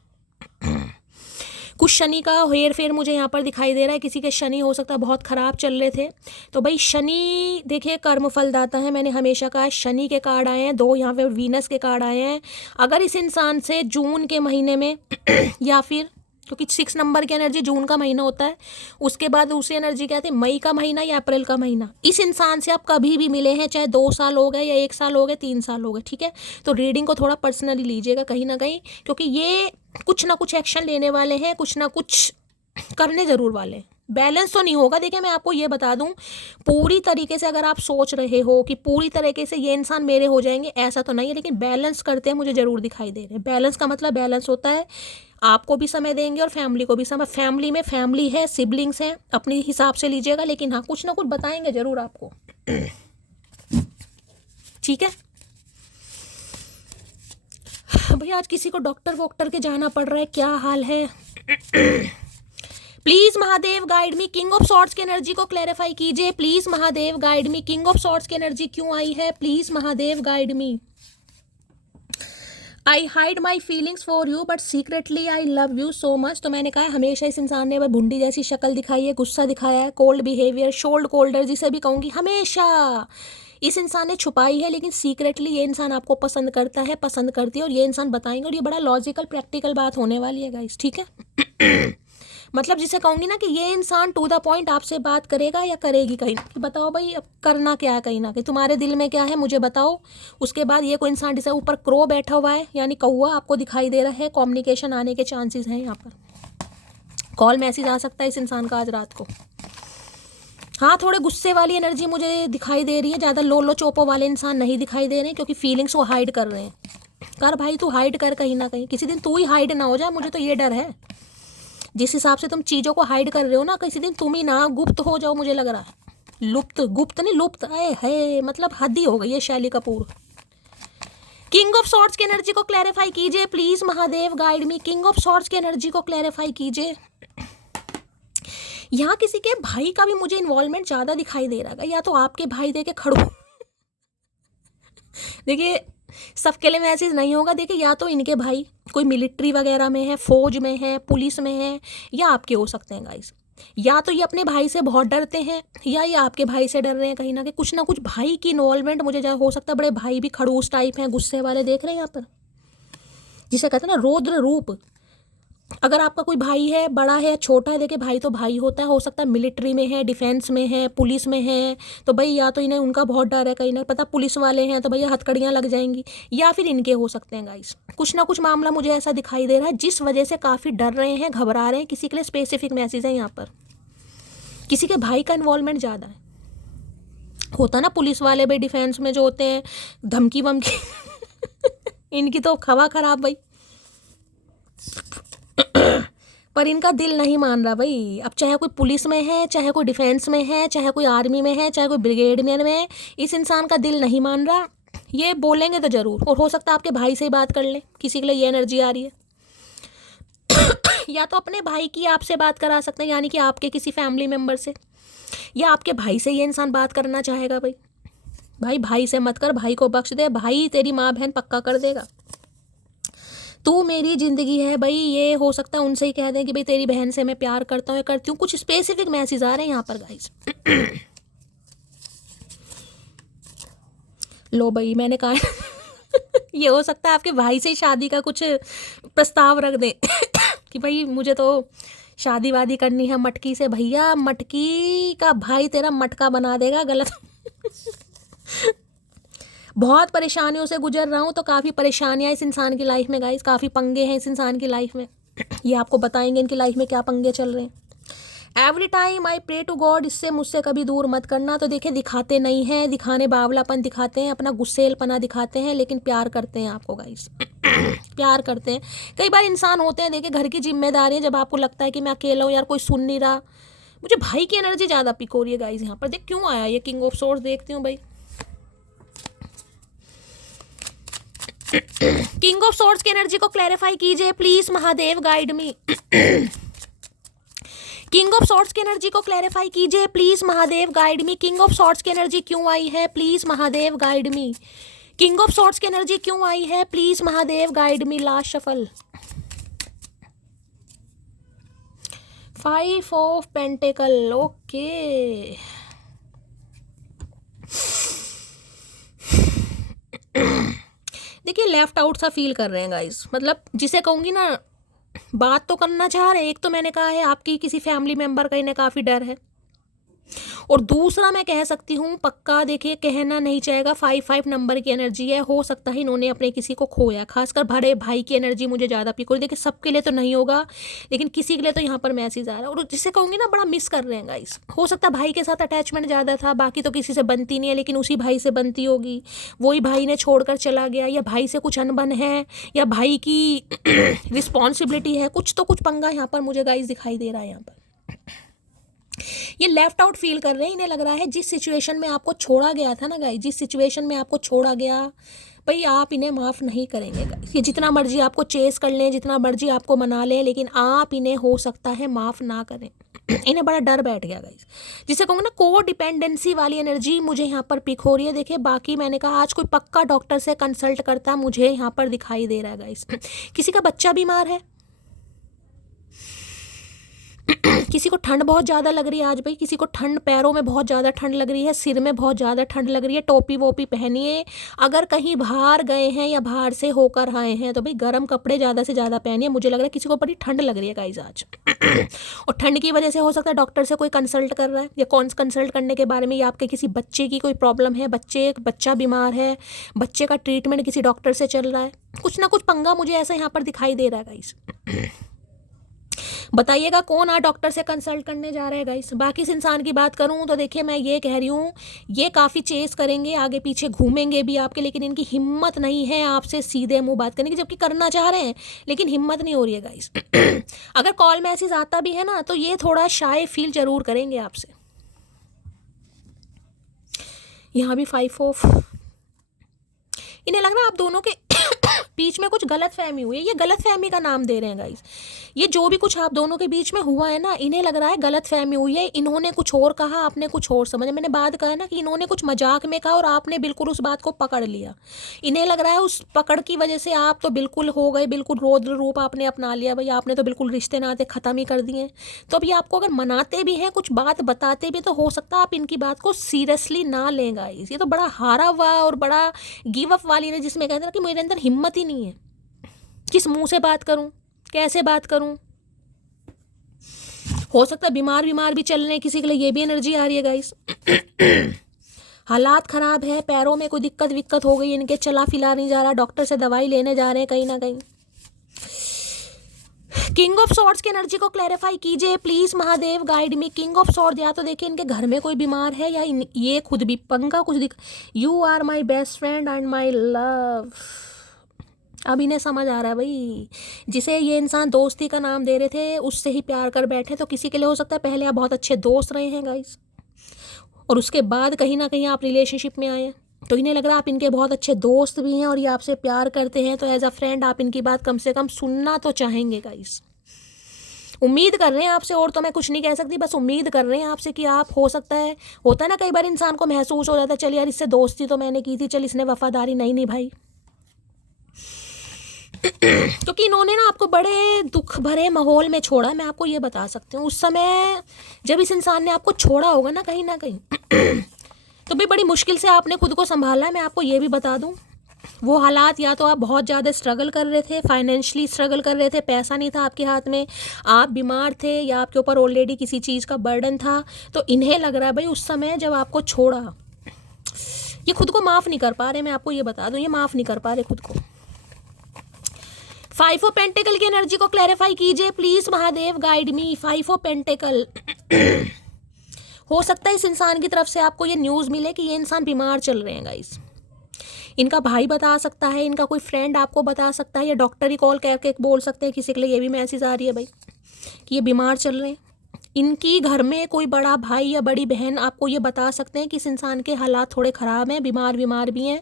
कुछ शनि का हेर फेर मुझे यहाँ पर दिखाई दे रहा है। किसी के शनि हो सकता है बहुत ख़राब चल रहे थे, तो भाई शनि देखिए कर्म फलदाता है। मैंने हमेशा कहा शनि के कार्ड आए हैं 2, यहाँ पे वीनस के कार्ड आए हैं। अगर इस इंसान से जून के महीने में या फिर क्योंकि 6 नंबर की एनर्जी जून का महीना होता है, उसके बाद दूसरी एनर्जी क्या थी मई का महीना या अप्रैल का महीना, इस इंसान से आप कभी भी मिले हैं, चाहे 2 साल हो गए या 1 साल हो गए 3 साल हो गए, ठीक है, तो रीडिंग को थोड़ा पर्सनली लीजिएगा कहीं ना कहीं, क्योंकि ये कुछ ना कुछ एक्शन लेने वाले हैं, कुछ ना कुछ करने ज़रूर वाले हैं। बैलेंस तो नहीं होगा। देखिए मैं आपको ये बता दूं, पूरी तरीके से अगर आप सोच रहे हो कि पूरी तरीके से ये इंसान मेरे हो जाएंगे, ऐसा तो नहीं है, लेकिन बैलेंस करते हैं मुझे ज़रूर दिखाई दे रहे हैं। बैलेंस का मतलब बैलेंस होता है आपको भी समय देंगे और फैमिली को भी समय। फैमिली में फैमिली है, सिबलिंग्स हैं, अपने हिसाब से लीजिएगा, लेकिन हाँ कुछ ना कुछ बताएंगे ज़रूर आपको, ठीक है भैया। आज किसी को डॉक्टर वॉक्टर के जाना पड़ रहा है, क्या हाल है? Please Mahadev guide me, king of swords की एनर्जी को क्लैरिफाई कीजिए। Please Mahadev guide me, king of swords की एनर्जी क्यों आई है? Please Mahadev guide me. I hide my feelings for you but secretly I love you so much. तो मैंने कहा हमेशा इस इंसान ने भुंडी जैसी शक्ल दिखाई है, गुस्सा दिखाया है, कोल्ड बिहेवियर, शोल्ड कोल्डर जिसे भी कहूँगी, हमेशा इस इंसान ने छुपाई है, लेकिन सीक्रेटली ये इंसान आपको पसंद करता है, पसंद करती है, और ये इंसान बताएंगे। और ये बड़ा लॉजिकल प्रैक्टिकल बात होने वाली है गाइस, ठीक है। मतलब जिसे कहूँगी ना कि ये इंसान टू द पॉइंट आपसे बात करेगा या करेगी कहीं कि बताओ भाई अब करना क्या है, कहीं ना कहीं तुम्हारे दिल में क्या है मुझे बताओ। उसके बाद ये कोई इंसान जिसे ऊपर क्रो बैठा हुआ है यानी कौवा आपको दिखाई दे रहा है, कम्युनिकेशन आने के चांसेस हैं यहाँ पर, कॉल मैसेज आ सकता है इस इंसान का आज रात को। हाँ थोड़े गुस्से वाली एनर्जी मुझे दिखाई दे रही है, ज़्यादा लोलो चोपो वाले इंसान नहीं दिखाई दे रहे हैं, क्योंकि फीलिंग्स को हाइड कर रहे हैं। कर भाई तू हाइड कर, कहीं ना कहीं किसी दिन तू ही हाइड ना हो जाए, मुझे तो ये डर है। जिस हिसाब से तुम चीज़ों को हाइड कर रहे हो ना, किसी दिन तुम ही ना गुप्त हो जाओ, मुझे लग रहा है। लुप्त, गुप्त नहीं लुप्त, है मतलब हद ही हो गई है शैली कपूर। किंग ऑफ सॉर्ड्स की एनर्जी को क्लैरिफाई कीजिए please Mahadev guide me, king of swords की एनर्जी को क्लैरिफाई कीजिए। यहाँ किसी के भाई का भी मुझे इन्वॉल्वमेंट ज़्यादा दिखाई दे रहा है, या तो आपके भाई दे के खड़ो देखिए सबके लिए मैसेज नहीं होगा। देखिए या तो इनके भाई कोई मिलिट्री वगैरह में है, फौज में है, पुलिस में है, या आपके हो सकते हैं गाइस। या तो ये अपने भाई से बहुत डरते हैं, या ये आपके भाई से डर रहे हैं, कहीं ना कहीं कुछ ना कुछ भाई की इन्वॉल्वमेंट मुझे हो सकता है। बड़े भाई भी खड़ूस टाइप हैं, गुस्से वाले, देख रहे हैं यहाँ पर, जिसे कहते हैं ना रौद्र रूप। अगर आपका कोई भाई है, बड़ा है छोटा है, देखिए भाई तो भाई होता है, हो सकता है मिलिट्री में है, डिफेंस में है, पुलिस में है, तो भाई या तो इन्हें उनका बहुत डर है, कहीं ना पता पुलिस वाले हैं तो भैया हथकड़ियाँ लग जाएंगी, या फिर इनके हो सकते हैं गाइस। कुछ ना कुछ मामला मुझे ऐसा दिखाई दे रहा है जिस वजह से काफ़ी डर रहे हैं, घबरा रहे हैं। किसी के लिए स्पेसिफिक मैसेज है यहाँ पर, किसी के भाई का इन्वॉल्वमेंट ज़्यादा है। होता ना पुलिस वाले भाई डिफेंस में जो होते हैं, धमकी वमकी इनकी तो खवा खराब भाई। पर इनका दिल नहीं मान रहा भाई। अब चाहे कोई पुलिस में है, चाहे कोई डिफेंस में है, चाहे कोई आर्मी में है, चाहे कोई ब्रिगेड में है, इस इंसान का दिल नहीं मान रहा। ये बोलेंगे तो ज़रूर, और हो सकता है आपके भाई से ही बात कर लें, किसी के लिए ये एनर्जी आ रही है। या तो अपने भाई की आपसे बात करा सकते हैं, यानी कि आपके किसी फैमिली मेम्बर से, या आपके भाई से ये इंसान बात करना चाहेगा। भाई भाई से मत कर, भाई को बख्श दे, भाई तेरी माँ बहन पक्का कर देगा। तू मेरी जिंदगी है भाई, ये हो सकता है उनसे ही कह दें कि भाई तेरी बहन से मैं प्यार करता हूँ या करती हूँ, कुछ स्पेसिफिक मैसेज आ रहे हैं यहाँ पर गाइस। लो भाई मैंने कहा ये हो सकता है आपके भाई से शादी का कुछ प्रस्ताव रख दें कि भाई मुझे तो शादी वादी करनी है मटकी से। भैया मटकी का भाई तेरा मटका बना देगा, गलत। बहुत परेशानियों से गुजर रहा हूँ, तो काफ़ी परेशानियाँ इस इंसान की लाइफ में गाइस, काफ़ी पंगे हैं इस इंसान की लाइफ में। ये आपको बताएंगे इनकी लाइफ में क्या पंगे चल रहे हैं। Every time I pray to God, इससे मुझसे कभी दूर मत करना। तो देखिए दिखाते नहीं हैं, दिखाने बावलापन दिखाते हैं, अपना गुस्सेलपना दिखाते हैं, लेकिन प्यार करते हैं आपको गाइस। प्यार करते हैं। कई बार इंसान होते हैं देखिए घर की जिम्मेदारी है, जब आपको लगता है कि मैं अकेला हूँ यार, कोई सुन नहीं रहा। मुझे भाई की एनर्जी ज़्यादा पिक हो रही है गाइस यहाँ पर। देख क्यों आया ये किंग ऑफ सोर्ड्स, देखती हूँ भाई। किंग ऑफ सोर्ड्स की एनर्जी को क्लैरिफाई कीजिए please Mahadev, guide me. King of swords की एनर्जी को क्लैरिफाई कीजिए please Mahadev, guide me. King of swords की एनर्जी क्यों आई है, please Mahadev guide me. King of swords की एनर्जी क्यों आई है, please Mahadev guide me. Last shuffle, 5 of pentacle. Okay देखिए लेफ्ट आउट सा फील कर रहे हैं गाइस, मतलब जिसे कहूंगी ना, बात तो करना चाह रहे हैं। एक तो मैंने कहा है आपकी किसी फैमिली मेंबर का इन्हें काफ़ी डर है, और दूसरा मैं कह सकती हूँ पक्का, देखिए कहना नहीं चाहेगा, 5 नंबर की एनर्जी है। हो सकता है इन्होंने अपने किसी को खोया, खासकर बड़े भाई की एनर्जी मुझे ज़्यादा पिक हो रही है। देखिए सबके लिए तो नहीं होगा, लेकिन किसी के लिए तो यहाँ पर मैसेज आ रहा है, और जिससे कहूँगी ना बड़ा मिस कर रहे हैं गाइस। हो सकता है भाई के साथ अटैचमेंट ज़्यादा था, बाकी तो किसी से बनती नहीं है, लेकिन उसी भाई से बनती होगी। वही भाई ने छोड़कर चला गया, या भाई से कुछ अनबन है, या भाई की रिस्पॉन्सिबिलिटी है, कुछ तो कुछ पंगा यहाँ पर मुझे गाइस दिखाई दे रहा है। यहाँ पर ये लेफ्ट आउट फील कर रहे हैं। इन्हें लग रहा है जिस सिचुएशन में आपको छोड़ा गया था ना गाइस, जिस सिचुएशन में आपको छोड़ा गया, भाई आप इन्हें माफ़ नहीं करेंगे गाइस। ये जितना मर्जी आपको चेस कर लें, जितना मर्जी आपको मना लें, लेकिन आप इन्हें हो सकता है माफ़ ना करें। इन्हें बड़ा डर बैठ गया गाइस, जिसे कहूँगा ना को डिपेंडेंसी वाली एनर्जी मुझे यहाँ पर पिक हो रही है। देखिए बाकी मैंने कहा आज कोई पक्का डॉक्टर से कंसल्ट करता मुझे यहाँ पर दिखाई दे रहा है गाइस। किसी का बच्चा बीमार है, किसी को ठंड बहुत ज़्यादा लग रही है आज भाई, किसी को ठंड, पैरों में बहुत ज़्यादा ठंड लग रही है, सिर में बहुत ज़्यादा ठंड लग रही है, टोपी वोपी पहनिए। अगर कहीं बाहर गए हैं या बाहर से होकर आए हैं तो भाई गर्म कपड़े ज़्यादा से ज़्यादा पहनिए। मुझे लग रहा है किसी को बड़ी ठंड लग रही है गाइस आज। और ठंड की वजह से हो सकता है डॉक्टर से कोई कंसल्ट कर रहा है, या कौन कंसल्ट करने के बारे में, या आपके किसी बच्चे की कोई प्रॉब्लम है, बच्चा बीमार है, बच्चे का ट्रीटमेंट किसी डॉक्टर से चल रहा है, कुछ ना कुछ पंगा मुझे ऐसा यहाँ पर दिखाई दे रहा है गाइस। बताइएगा कौन आ डॉक्टर से कंसल्ट करने जा रहा है गाइस। बाकी इस इंसान की बात करूं तो देखिए मैं ये कह रही हूँ, ये काफ़ी चेस करेंगे, आगे पीछे घूमेंगे भी आपके, लेकिन इनकी हिम्मत नहीं है आपसे सीधे मुंह बात करने की, जबकि करना चाह रहे हैं लेकिन हिम्मत नहीं हो रही है गाइस। अगर कॉल मैसेज आता भी है ना तो ये थोड़ा शाय फील जरूर करेंगे आपसे। यहाँ भी 5 ऑफ, इन्हें लग रहा है आप दोनों के बीच में कुछ गलत फहमी हुई है। ये गलत फहमी का नाम दे रहे हैं गाइस। ये जो भी कुछ आप दोनों के बीच में हुआ है ना, इन्हें लग रहा है गलत फहमी हुई है। इन्होंने कुछ और कहा, आपने कुछ और समझा। मैंने बात कहा ना कि इन्होंने कुछ मजाक में कहा और आपने बिल्कुल उस बात को पकड़ लिया। इन्हें लग रहा है उस पकड़ की वजह से आप तो बिल्कुल हो गए, बिल्कुल रौद्र रूप आपने अपना लिया। भाई आपने तो बिल्कुल रिश्ते नाते ख़त्म ही कर दिए। तो अभी आपको अगर मनाते भी हैं, कुछ बात बताते भी, तो हो सकता है आप इनकी बात को सीरियसली ना लें गाइस। ये तो बड़ा हारा हुआ और बड़ा गिव अप वाली है, जिसमें कहते हैं कि मेरे अंदर हिम्मत ही नहीं है, किस मुंह से बात करूं, कैसे बात करूं। हो सकता है बीमार भी चल रहे हैं किसी के लिए, ये भी एनर्जी आ रही है गाइस। हालात खराब है, पैरों में कोई दिक्कत विक्कत हो गई इनके, चला फिला नहीं जा रहा, डॉक्टर से दवाई लेने जा रहे हैं कहीं ना कहीं। किंग ऑफ सॉर्ड्स की एनर्जी को क्लैरिफाई कीजिए please Mahadev, guide me. King of sword, या तो देखिए इनके घर में कोई बीमार है, या ये खुद भी पंगा कुछ you are my best friend and my love. अब इन्हें समझ आ रहा है भाई, जिसे ये इंसान दोस्ती का नाम दे रहे थे उससे ही प्यार कर बैठे। तो किसी के लिए हो सकता है पहले आप बहुत अच्छे दोस्त रहे हैं गाइस, और उसके बाद कहीं ना कहीं आप रिलेशनशिप में आए हैं। तो इन्हें लग रहा है आप इनके बहुत अच्छे दोस्त भी हैं और ये आपसे प्यार करते हैं। तो एज अ फ्रेंड आप इनकी बात कम से कम सुनना तो चाहेंगे गाइस। उम्मीद कर रहे हैं आपसे, और तो मैं कुछ नहीं कह सकती, बस उम्मीद कर रहे हैं आपसे कि आप, हो सकता है, होता है ना कई बार इंसान को महसूस हो जाता है, चल यार इससे दोस्ती तो मैंने की थी, चल इसने वफादारी नहीं निभाई। क्योंकि इन्होंने ना आपको बड़े दुख भरे माहौल में छोड़ा, मैं आपको ये बता सकती हूँ। उस समय जब इस इंसान ने आपको छोड़ा होगा ना कहीं तो भी बड़ी मुश्किल से आपने खुद को संभाला है। मैं आपको ये भी बता दूँ, वो हालात या तो आप बहुत ज़्यादा स्ट्रगल कर रहे थे, फाइनेंशियली स्ट्रगल कर रहे थे, पैसा नहीं था आपके हाथ में, आप बीमार थे, या आपके ऊपर ऑलरेडी किसी चीज़ का बर्डन था। तो इन्हें लग रहा है भाई उस समय जब आपको छोड़ा, ये खुद को माफ़ नहीं कर पा रहे। मैं आपको ये बता दूं, ये माफ़ नहीं कर पा रहे खुद को। 5 ऑफ पेंटिकल की एनर्जी को क्लैरिफाई कीजिए please Mahadev, guide me. 5 of pentacle हो सकता है इस इंसान की तरफ से आपको ये न्यूज़ मिले कि ये इंसान बीमार चल रहे हैं गाइस। इनका भाई बता सकता है, इनका कोई फ्रेंड आपको बता सकता है, या डॉक्टर ही कॉल करके बोल सकते हैं किसी के लिए। ये भी मैसेज आ रही है भाई कि ये बीमार चल रहे हैं। इनकी घर में कोई बड़ा भाई या बड़ी बहन आपको ये बता सकते हैं कि इस इंसान के हालात थोड़े ख़राब हैं, बीमार भी हैं।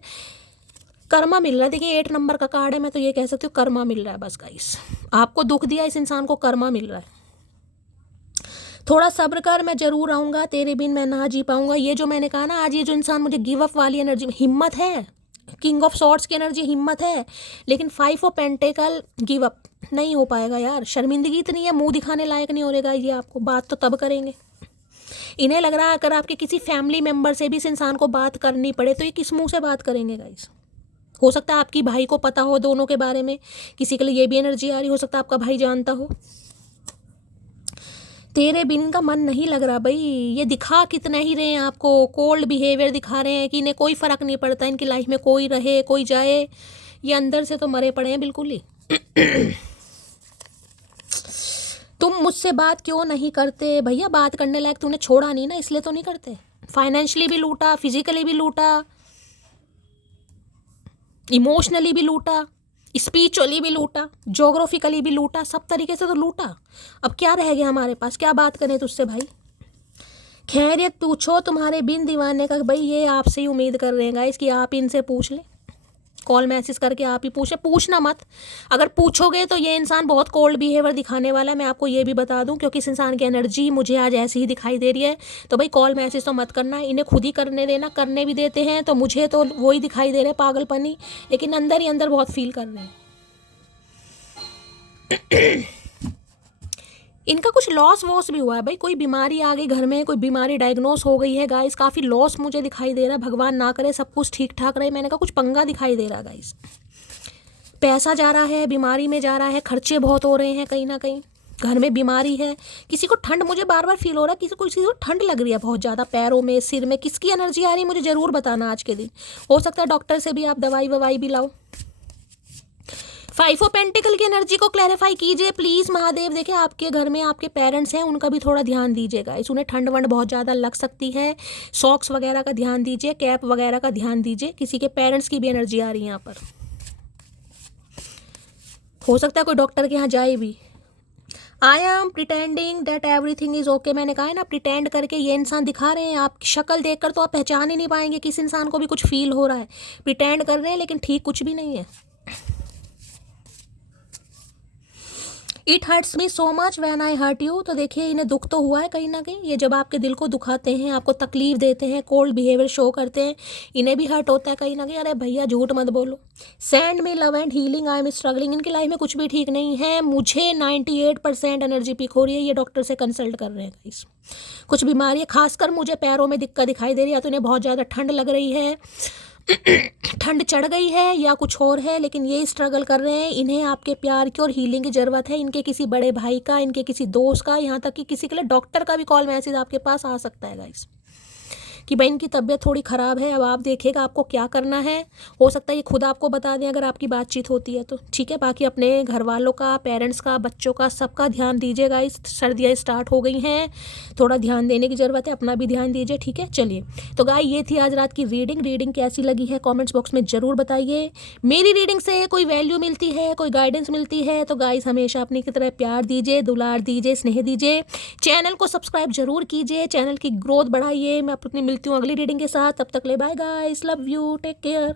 कर्मा मिल रहा है, देखिए 8 नंबर का कार्ड है, मैं तो ये कह सकती हूँ कर्मा मिल रहा है बस गाइस। आपको दुख दिया इस इंसान को, कर्मा मिल रहा है। थोड़ा सब्र कर, मैं ज़रूर आऊँगा, तेरे बिन मैं ना जी पाऊँगा। ये जो मैंने कहा ना, आज ये जो इंसान मुझे गिव अप वाली एनर्जी, हिम्मत है, किंग ऑफ सॉर्ड्स की एनर्जी, हिम्मत है, लेकिन 5 ऑफ पेंटिकल गिव अप नहीं हो पाएगा यार। शर्मिंदगी इतनी है, मुंह दिखाने लायक नहीं हो रहेगा ये आपको। बात तो तब करेंगे। इन्हें लग रहा है अगर आपके किसी फैमिली मेम्बर से भी इस इंसान को बात करनी पड़े तो ये किस मुंह से बात करेंगे गाइस। हो सकता है आपकी भाई को पता हो दोनों के बारे में, किसी के लिए ये भी एनर्जी आ रही, हो सकता है आपका भाई जानता हो। तेरे बिन का मन नहीं लग रहा भाई। ये दिखा कितना ही रहे हैं आपको, कोल्ड बिहेवियर दिखा रहे हैं कि इन्हें कोई फ़र्क नहीं पड़ता इनकी लाइफ में कोई रहे कोई जाए। ये अंदर से तो मरे पड़े हैं बिल्कुल ही। तुम मुझसे बात क्यों नहीं करते भैया? बात करने लायक तूने छोड़ा नहीं ना, इसलिए तो नहीं करते। फाइनेंशियली भी लूटा, फिजिकली भी लूटा, इमोशनली भी लूटा, स्पिरिचुअली भी लूटा, जोग्राफिकली भी लूटा, सब तरीके से तो लूटा। अब क्या रह गया हमारे पास? क्या बात करें तुझसे भाई? खैरियत पूछो तुम्हारे बिन दीवाने का। भाई ये आपसे ही उम्मीद कर रहे हैं गाइस कि आप इनसे पूछ लें, कॉल मैसेज करके आप ही पूछे। पूछना मत, अगर पूछोगे तो ये इंसान बहुत कोल्ड बिहेवियर दिखाने वाला है, मैं आपको ये भी बता दूं, क्योंकि इस इंसान की एनर्जी मुझे आज ऐसी ही दिखाई दे रही है। तो भाई कॉल मैसेज तो मत करना, इन्हें खुद ही करने देना। करने भी देते हैं तो मुझे तो वही दिखाई दे रहे हैं, पागलपनी, लेकिन अंदर ही अंदर बहुत फील कर रहे हैं। इनका कुछ लॉस वॉस भी हुआ है भाई, कोई बीमारी आ गई घर में, कोई बीमारी डायग्नोस हो गई है गाइस। काफ़ी लॉस मुझे दिखाई दे रहा है, भगवान ना करे सब कुछ ठीक ठाक रहे। मैंने कहा कुछ पंगा दिखाई दे रहा है गाइस। पैसा जा रहा है, बीमारी में जा रहा है, खर्चे बहुत हो रहे हैं कहीं ना कहीं, घर में बीमारी है। किसी को ठंड, मुझे बार बार फील हो रहा है किसी को ठंड लग रही है बहुत ज़्यादा, पैरों में, सिर में। किसकी एनर्जी आ रही है मुझे ज़रूर बताना आज के दिन। हो सकता है डॉक्टर से भी आप दवाई ववाई भी लाओ। 5 ऑफ पेंटिकल की एनर्जी को क्लैरिफाई कीजिए प्लीज़ महादेव। देखिए आपके घर में आपके पेरेंट्स हैं, उनका भी थोड़ा ध्यान दीजिएगा। इस उन्हें ठंड वंड बहुत ज़्यादा लग सकती है, सॉक्स वगैरह का ध्यान दीजिए, कैप वगैरह का ध्यान दीजिए। किसी के पेरेंट्स की भी एनर्जी आ रही है यहाँ पर। हो सकता है कोई डॉक्टर के यहाँ जाए भी। I am pretending that everything is okay. मैंने कहा है ना, प्रिटेंड करके ये इंसान दिखा रहे हैं। आप शक्ल देखकर तो आप पहचान ही नहीं पाएंगे किस इंसान को भी कुछ फील हो रहा है। प्रिटेंड कर रहे हैं लेकिन ठीक कुछ भी नहीं है। It hurts me so much when I hurt you. तो देखिए इन्हें दुख तो हुआ है कहीं ना कहीं। ये जब आपके दिल को दुखाते हैं, आपको तकलीफ देते हैं, कोल्ड बिहेवियर शो करते हैं, इन्हें भी हर्ट होता है कहीं ना कहीं। अरे भैया झूठ मत बोलो। Send me love and healing, I am struggling. इनकी लाइफ में कुछ भी ठीक नहीं है। मुझे 98% एनर्जी पीक हो रही है। ये डॉक्टर से कंसल्ट कर रहे हैं गाइस। कुछ बीमारी है, खासकर मुझे पैरों में दिक्कत दिखाई दे रही है। या तो इन्हें बहुत ज़्यादा ठंड लग रही है, ठंड चढ़ गई है, या कुछ और है, लेकिन ये स्ट्रगल कर रहे हैं। इन्हें आपके प्यार की और हीलिंग की ज़रूरत है। इनके किसी बड़े भाई का, इनके किसी दोस्त का, यहाँ तक कि किसी के लिए डॉक्टर का भी कॉल मैसेज आपके पास आ सकता है गाइस कि भाई इनकी तबीयत थोड़ी ख़राब है। अब आप देखिएगा आपको क्या करना है। हो सकता है ये खुद आपको बता दें अगर आपकी बातचीत होती है तो, ठीक है। बाकी अपने घर वालों का, पेरेंट्स का, बच्चों का, सबका ध्यान दीजिएगा। इस सर्दियाँ स्टार्ट हो गई हैं, थोड़ा ध्यान देने की ज़रूरत है, अपना भी ध्यान दीजिए, ठीक है। चलिए तो गाइस ये थी आज रात की रीडिंग कैसी लगी है कॉमेंट्स बॉक्स में ज़रूर बताइए। मेरी रीडिंग से कोई वैल्यू मिलती है, कोई गाइडेंस मिलती है तो गाइस हमेशा अपनी की तरह प्यार दीजिए, दुलार दीजिए, स्नेह दीजिए। चैनल को सब्सक्राइब जरूर कीजिए, चैनल की ग्रोथ बढ़ाइए। मैं अपनी मिलती हूँ अगली रीडिंग के साथ। तब तक ले bye guys, love you, take care.